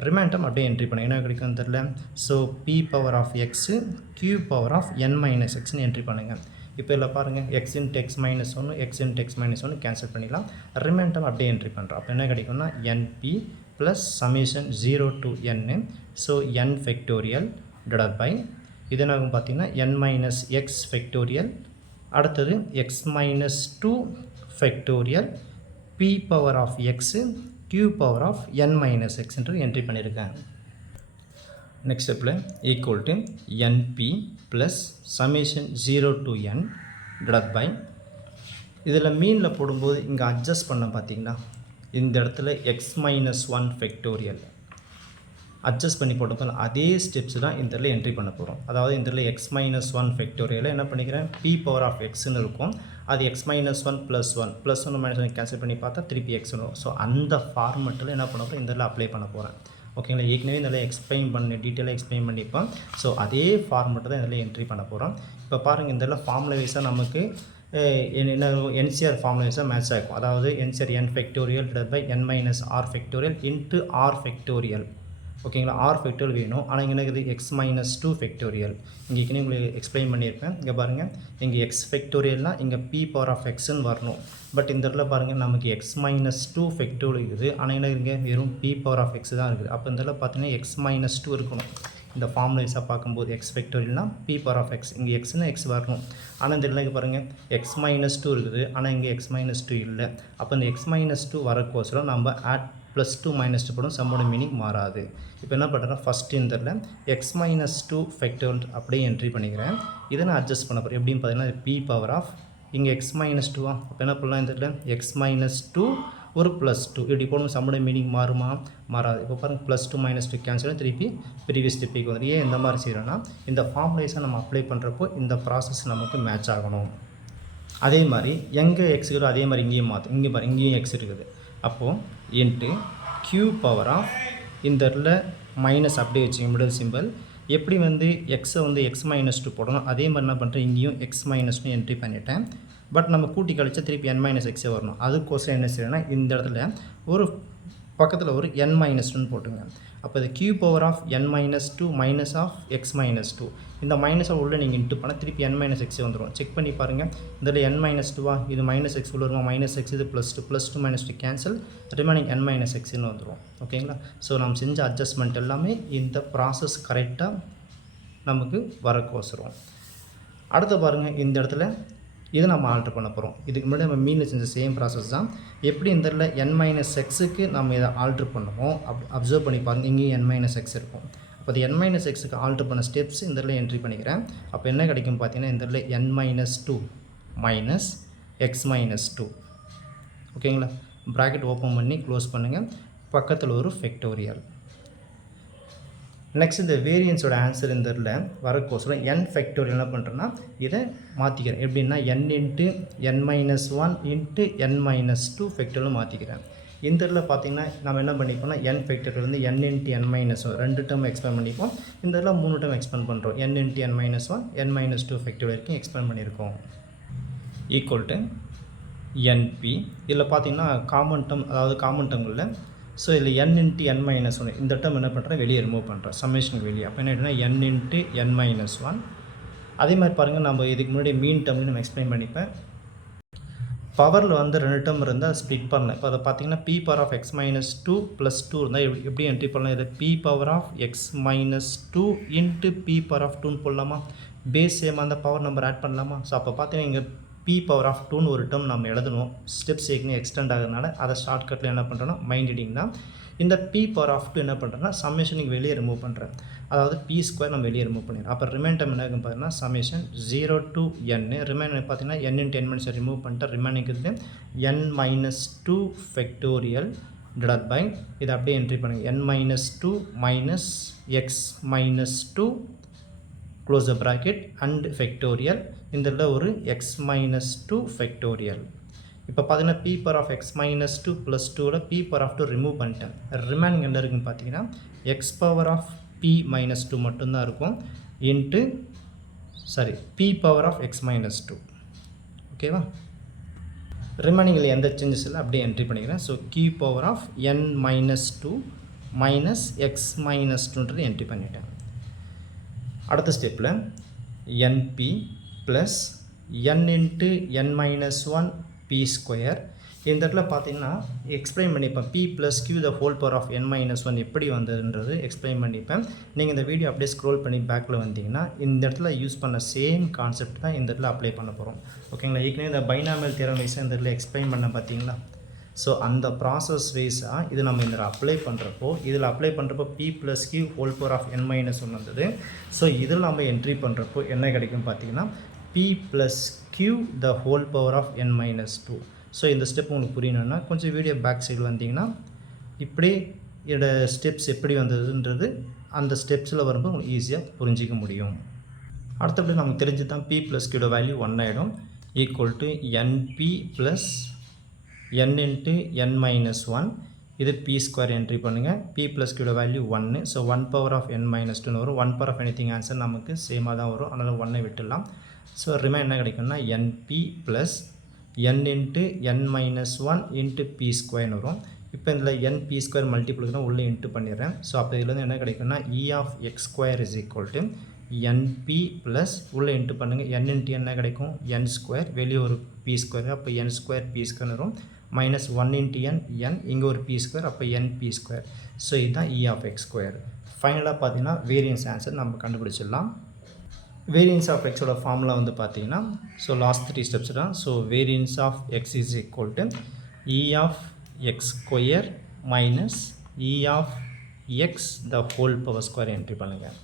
ரிமைண்ட் டம் அப்படியே என்ட்ரி பண்ண என்ன கிடைக்கும் தெரியல. So p power of x q power of n minus எக்ஸ்னு என்ட்ரி பண்ணுங்கள். இப்போ இதில் பாருங்கள் x into x minus 1 x into x minus 1 cancel பண்ணிடலாம். ரிமைண்ட் டம் அப்படியே என்ட்ரி பண்ணுறோம். அப்போ என்ன கிடைக்கும்னா n p plus summation 0 to n, so n factorial divided by இது என்னாகும் பார்த்தீங்கன்னா n minus x factorial, அடுத்தது x minus 2 factorial p power of x q power of n minus x என்று என்ட்ரி பண்ணியிருக்கேன். நெக்ஸ்ட் ஸ்டெப்பில் equal to np plus summation 0 to n divide by இதில் மீனில் போடும்போது இங்கே அட்ஜஸ்ட் பண்ண பார்த்தீங்கன்னா இந்த இடத்துல எக்ஸ் மைனஸ் 1 ஃபெக்டோரியல் அட்ஜஸ்ட் பண்ணி போட்டப்போ அதே ஸ்டெப்ஸ் தான் இந்த இடத்துல என்ட்ரி பண்ண போகிறோம். அதாவது இந்த இடத்துல எக்ஸ் மைனஸ் 1 ஃபெக்டோரியலில் என்ன பண்ணிக்கிறேன், பி பவர் ஆஃப் எக்ஸ்ன்னு இருக்கும். அது X minus 1 plus 1 minus 1 cancel பண்ணி பார்த்தா திருப்பி எக்ஸ் வரும். ஸோ அந்த ஃபார்மெட்டில் என்ன பண்ண போகிறோம், இந்த இடத்துல அப்ளை பண்ண போகிறேன். ஓகேங்களா, ஏற்கனவே இந்த எக்ஸ்பிளைன் பண்ணி டீட்டெயிலாக எக்ஸ்பிளைன் பண்ணிப்போம். ஸோ அதே ஃபார்மெட்டை தான் இதில் என்ட்ரி பண்ண போகிறோம். இப்போ பாருங்கள், இந்த இடத்துல ஃபார்முலா வைஸாக நமக்கு என்ன என்சிஆர் ஃபார்முலா வைஸாக மேட்ச் ஆகும். அதாவது NCR N factorial divide by N minus R factorial into R factorial. ஓகேங்களா, ஆர் ஃபெக்டோரியல் வேணும். ஆனால் இங்கே இருக்குது எக்ஸ் மைனஸ் 2 ஃபெக்டோரியல். இங்கே ஏற்கனவே உங்களுக்கு எக்ஸ்பிளைன் பண்ணியிருப்பேன். இங்கே பாருங்கள், இங்கே எக்ஸ் ஃபெக்டோரியல்னால் இங்கே பி பவர் ஆஃப் எக்ஸ்ன்னு வரணும். பட் இந்த இடத்துல பாருங்கள், நமக்கு எக்ஸ் மைனஸ் 2 ஃபெக்டோரியல் இருக்குது. ஆனால் என்ன இங்கே வெறும் பி பவர் ஆஃப் எக்ஸ் தான் இருக்குது. அப்போ இந்த இடத்துல பார்த்தீங்கன்னா எக்ஸ் மைனஸ் 2 இருக்கணும். இந்த ஃபார்முலா வைஸாக பார்க்கும்போது எக்ஸ் ஃபெக்டோரியல்னால் பி பவர் ஆஃப் எக்ஸ், இங்கே எக்ஸ்னால் எக்ஸ் வரணும். ஆனால் இந்த இடத்துல பாருங்கள் எக்ஸ் மைனஸ் 2 இருக்குது. ஆனால் இங்கே எக்ஸ் மைனஸ் 2 இல்லை. அப்போ இந்த எக்ஸ் மைனஸ் 2 வரக்கோசரம் நம்ம ஆட் ப்ளஸ் 2 மைனஸ் 2 போடும், சம்மோட மீனிங் மாறாது. இப்போ என்ன பண்ணுறேன், ஃபஸ்ட்டு இந்த எக்ஸ் மைனஸ் 2 ஃபெக்டோரியல் அப்படியே என்ட்ரி பண்ணிக்கிறேன். இதை நான் அட்ஜஸ்ட் பண்ண போகிறேன். எப்படின்னு பார்த்தீங்கன்னா பி பவர் ஆஃப் இங்கே எக்ஸ் மைனஸ் 2 அப்போ என்ன பண்ணலாம், இந்த இடத்துல எக்ஸ் மைனஸ் 2 ஒரு ப்ளஸ் 2 இப்படி போடும், சம்மோட மீனிங் மாறுமா, மாறாது. இப்போ பாருங்கள் ப்ளஸ் 2 மைனஸ் 2 கேன்சல் திருப்பி ப்ரீவியஸ் ஸ்டெப்புக்கு வந்து. ஏன் இந்த மாதிரி செய்கிறோன்னா, இந்த ஃபார்முலேஸை நம்ம அப்ளை பண்ணுறப்போ இந்த ப்ராசஸ் நமக்கு மேட்ச் ஆகணும். அதே மாதிரி எங்கே எக்ஸ் இருக்கோ அதே மாதிரி இங்கேயும் மாற்றும். இங்கே பாருங்கள், இங்கேயும் எக்ஸ் இருக்குது. அப்போது இன்ட்டு q பவர் ஆஃப் இந்த இடத்துல மைனஸ் அப்படியே வச்சுங்க மிடில் சிம்பிள். எப்படி வந்து எக்ஸை வந்து எக்ஸ் மைனஸ் 2 போடணும், அதே மாதிரி என்ன பண்ணுறேன், இங்கேயும் எக்ஸ் மைனஸ் 2 என்ட்ரி பண்ணிட்டேன். பட் நம்ம கூட்டி கழிச்சா திருப்பி n மைனஸ் எக்ஸே வரணும். அதுக்கோசரம் என்ன செய்யணும்னா, இந்த இடத்துல ஒரு பக்கத்தில் ஒரு n மைனஸ் 2 போட்டுங்க. அப்போ இது q power of n minus 2 minus of X minus 2. இந்த மைனஸை உள்ளே நீங்கள் இன்ட்டு பண்ணால் திருப்பி n மைனஸ் எக்ஸே வந்துடும். செக் பண்ணி பாருங்கள், இதில் n மைனஸ் 2 இது மைனஸ் எக்ஸ் உள்ள இருக்கும், மைனஸ் எக்ஸ் இது plus 2 minus 2 cancel, remaining n minus எக்ஸ்ன்னு வந்துடும். ஓகேங்களா, ஸோ நம்ம செஞ்ச அட்ஜஸ்ட்மெண்ட் எல்லாமே இந்த ப்ராசஸ் கரெக்டாக நமக்கு வரக்கோசரம். அடுத்து பாருங்கள், இந்த இடத்துல இதை நம்ம ஆல்ட்ரு பண்ண போகிறோம். இதுக்கு முன்னாடி நம்ம மீனில் செஞ்ச சேம் ப்ராசஸ் தான். எப்படி இந்த இடத்துல n மைனஸ் எக்ஸுக்கு நம்ம இதை ஆல்ட்ரு பண்ணுவோம் அப்சர்வ் பண்ணி பாருங்கள். இங்கேயும் n மைனஸ் எக்ஸ் இருக்கும். அப்போ அது n மைனஸ் எக்ஸுக்கு ஆல்ட்ரு பண்ண ஸ்டெப்ஸ் இந்த இடத்துல என்ட்ரி பண்ணிக்கிறேன். அப்போ என்ன கிடைக்கும் பார்த்தீங்கன்னா, இந்த இடத்துல n minus 2 minus X minus 2. ஓகேங்களா, ப்ராக்கெட் ஓப்பன் பண்ணி க்ளோஸ் பண்ணுங்கள். பக்கத்தில் ஒரு ஃபெக்டோரியல். நெக்ஸ்ட் இந்த வேரியன்ஸோட ஆன்சர் இந்த இடத்துல வரக்கோசரம் n ஃபெக்டோரியல் என்ன பண்ணுறேன்னா, இதை மாற்றிக்கிறேன். எப்படின்னா n into n minus 1 into n minus 2 factorial மாற்றிக்கிறேன். இந்த இடத்துல பார்த்தீங்கன்னா நம்ம என்ன பண்ணிப்போம்னா, n ஃபெக்டோரியல் வந்து n into n minus 1 2 term expand பண்ணிப்போம். இந்த இடத்துல 3 டேர்ம் எக்ஸ்பேண்ட் பண்ணுறோம். n into n minus 1 n minus 2 factorial வரைக்கும் எக்ஸ்பேண்ட் பண்ணியிருக்கோம். Equal to np. இதில் பார்த்தீங்கன்னா காமன் டேர்ம், அதாவது காமன் டேர்மில் ஸோ இதில் n இன்ட்டு n மைனஸ் 1 இந்த டேர்ம் என்ன பண்ணுறேன், வெளியே ரிமூவ் பண்ணுறேன் சம்மேஷனுக்கு வெளியே. அப்போ என்ன ஆகிடும்னா n இன்ட்டு n மைனஸ் 1. அதே மாதிரி பாருங்கள், நம்ம இதுக்கு முன்னாடி மீன் டேர்ம்னு நம்ம எக்ஸ்பிளைன் பண்ணிப்பேன். பவரில் வந்து 2 டேர்ம் இருந்தால் ஸ்ப்ளிட் பண்ணலாம். இப்போ அதை பார்த்தீங்கன்னா p power of X minus 2 plus 2 இருந்தால் எப்படி என்ட்ரி பண்ணலாம், இதில் p power of X minus 2 into p power of 2ன்னு போடலாமா, பேஸ் சேம் அந்த பவர் நம்பர் ஆட் பண்ணலாமா. ஸோ அப்போ பார்த்தீங்கன்னா இங்கே p பவர் ஆஃப் 2ன்னு ஒரு டேர்ம் நம்ம எழுதணும். ஸ்டெப்ஸ் ஏற்கனவே எக்ஸ்டெண்ட் ஆகிறதுனால அதை ஷார்ட்கட்டில் என்ன பண்ணுறோன்னா, மைண்ட் ரீடிங் தான். இந்த p பவர் ஆஃப் 2 என்ன பண்ணுறேன்னா, சம்மேஷனுக்கு வெளியே ரிமூவ் பண்ணுறேன். அதாவது p ஸ்கொயர் நம்ம வெளியே ரிமூவ் பண்ணிடுறோம். அப்போ ரிமைன் டைம் என்ன ஆகும் பார்த்தீங்கன்னா, சம்மேஷன் 0 to n. ரிமைன் பார்த்தீங்கன்னா n into n minus remove பண்ணிட்டு ரிமைனிங் இருக்குது n minus 2 factorial divide by இதை அப்படியே என்ட்ரி பண்ணுங்கள், n minus 2 minus X minus 2 close the bracket and factorial. இந்த இடத்துல ஒரு எக்ஸ் மைனஸ் 2 ஃபெக்டோரியல். இப்போ பார்த்தீங்கன்னா p power of X minus 2 plus 2ல் p பவர் ஆஃப் 2 ரிமூவ் பண்ணிட்டேன். ரிமைனிங் என்ன இருக்குன்னு பார்த்தீங்கன்னா, x power of p minus 2 மட்டும்தான் இருக்கும் into p power of X minus 2. ஓகேவா, ரிமைனிங்கில் எந்த சேஞ்சஸ் இல்லை அப்படியே என்ட்ரி பண்ணிக்கிறேன். So q power of n minus 2 minus X minus 2ன்றது என்ட்ரி பண்ணிட்டேன். அடுத்த ஸ்டெப்பில் np plus n into n minus 1 p square. இந்த இடத்துல பார்த்தீங்கன்னா எக்ஸ்பிளைன் பண்ணிப்பேன் p + q the whole power of n minus 1 எப்படி வந்ததுன்றது எக்ஸ்பிளைன் பண்ணிப்பேன். நீங்கள் இந்த வீடியோ அப்படியே ஸ்க்ரோல் பண்ணி பேக்கில் வந்தீங்கன்னா இந்த இடத்துல யூஸ் பண்ண சேம் கான்செப்ட் தான் இந்த இடத்துல அப்ளை பண்ண போகிறோம். ஓகேங்களா? ஏற்கனவே இந்த பைனாமியல் தியரம் வைஸாக இந்த இடத்துல எக்ஸ்பிளைன் பண்ண பார்த்தீங்களா? ஸோ அந்த ப்ராசஸ் வைஸாக இது நம்ம இதில் அப்ளை பண்ணுறப்போ p + q whole power of n minus 1 வந்தது. ஸோ இதில் நம்ம என்ட்ரி பண்ணுறப்போ என்ன கிடைக்கும் பார்த்தீங்கன்னா p + q the whole power of n minus 2. So இந்த ஸ்டெப் உங்களுக்கு புரியணுன்னா கொஞ்சம் வீடியோ பேக் சைடு வந்தீங்கன்னா இப்படி இதோட ஸ்டெப்ஸ் எப்படி வந்ததுன்றது அந்த ஸ்டெப்ஸில் வரும்போது உங்களுக்கு ஈஸியாக புரிஞ்சிக்க முடியும். அடுத்தபடி நமக்கு தெரிஞ்சு தான் p + q வேல்யூ 1 ஆகிடும் = np + n × n minus 1. இது p² என்ட்ரி பண்ணுங்கள். p + q value 1. So 1 power of n minus 2 வரும். 1 power of anything ஆன்சர் நமக்கு சேமாக தான் வரும். அதனால் 1 விட்டுடலாம். ஸோ ரிமைன் என்ன கிடைக்கும்னா np + n × n minus 1 × p² வரும். இப்போ இதில் np² மல்டிபிளுக்கு தான் உள்ளே இன்ட்டு பண்ணிடுறேன். ஸோ அப்போ இதில் வந்து என்ன கிடைக்கும்னா e(x²) = np + உள்ளே இன்ட்டு பண்ணுங்கள். n × என்ன கிடைக்கும் n², வெளியே ஒரு p², அப்போ n² p² வரும். -1 × n, இங்கே ஒரு p², அப்போ np². ஸோ இதுதான் e(x²). ஃபைனலாக பார்த்தீங்கன்னா வேரியன்ஸ் ஆன்சர் நம்ம கண்டுபிடிச்சிடலாம். வேரியன்ஸ் ஆஃப் எக்ஸோட ஃபார்முலா வந்து பார்த்தீங்கன்னா ஸோ லாஸ்ட் 3 ஸ்டெப்ஸ் தான். So variance of X is equal to e(x² - e(x) the whole power square entry பண்ணுங்கள்.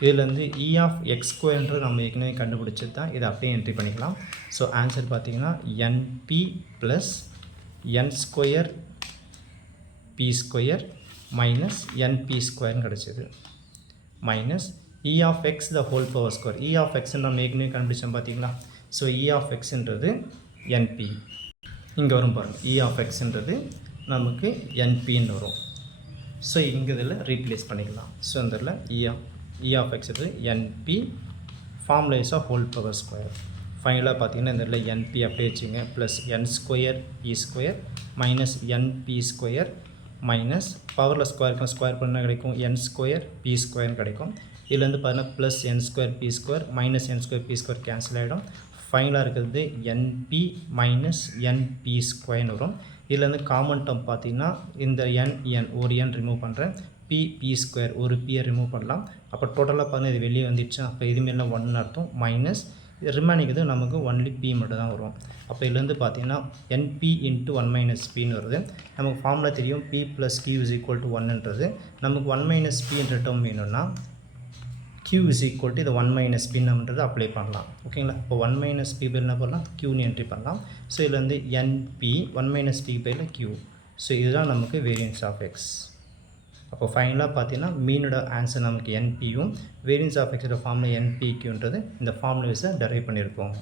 இதிலேருந்து e(x²) நம்ம ஏற்கனவே கண்டுபிடிச்சது தான். இதை அப்படியே என்ட்ரி பண்ணிக்கலாம். ஸோ ஆன்சர் பார்த்தீங்கன்னா np + n² p² - np² கிடச்சிது minus e(x) the whole power square. e(x) நம்ம ஏற்கனவே கண்டுபிடிச்சோம் பார்த்தீங்களா? ஸோ e(x)ன்றது np. இங்கே வரும் பாருங்கள், e(x)ன்றது நமக்கு npன்னு வரும். ஸோ இங்கே இதில் ரீப்ளேஸ் பண்ணிக்கலாம். ஸோ இந்த இதில் e(x) np formulas of whole power square. ஃபைனலாக பார்த்தீங்கன்னா இந்த இதில் np அப்படியே வச்சுங்க plus n² p² -np² minus பவரில் ஸ்கொயர் பண்ணால் கிடைக்கும் n² p² கிடைக்கும். இதுலேருந்து பார்த்தீங்கன்னா plus n² p² -n² p² cancel ஆகிடும். ஃபைனலாக இருக்கிறது np - np² வரும். இதுலேருந்து காமன் டேர்ம் பார்த்தீங்கன்னா இந்த n ஒரு n ரிமூவ் பண்ணுறேன், p² ஒரு p ரிமூவ் பண்ணலாம். அப்போ டோட்டலாக பார்த்தீங்கன்னா இது வெளியே வந்துடுச்சு. அப்போ இதுமாரிலாம் 1 அர்த்தம் மைனஸ் ரிமைனிங் இது நமக்கு ஒன்லி p மட்டும் தான் வரும். அப்போ இதுலேருந்து பார்த்தீங்கன்னா np × 1 - pன்னு வருது. நமக்கு ஃபார்முலா தெரியும் p + q = 1ன்றது. நமக்கு 1 - p என்ற டேர்ம் வேணும்னா q = இது 1 - p நம்மன்றது அப்ளை பண்ணலாம். ஓகேங்களா? இப்போ 1 - p என்ன பண்ணலாம், qன்னு என்ட்ரி பண்ணலாம். ஸோ இதில் வந்து np 1 - p / q. ஸோ இதுதான் நமக்கு வேரியன்ஸ் ஆஃப் எக்ஸ். அப்போ ஃபைனலாக பார்த்தீங்கன்னா மீனோட ஆன்சர் நமக்கு npயும் வேரியன்ஸ் ஆஃப் எக்ஸோட ஃபார்முலா npqன்றது இந்த ஃபார்முலா வைஸை டெரைவ் பண்ணியிருக்கோம்.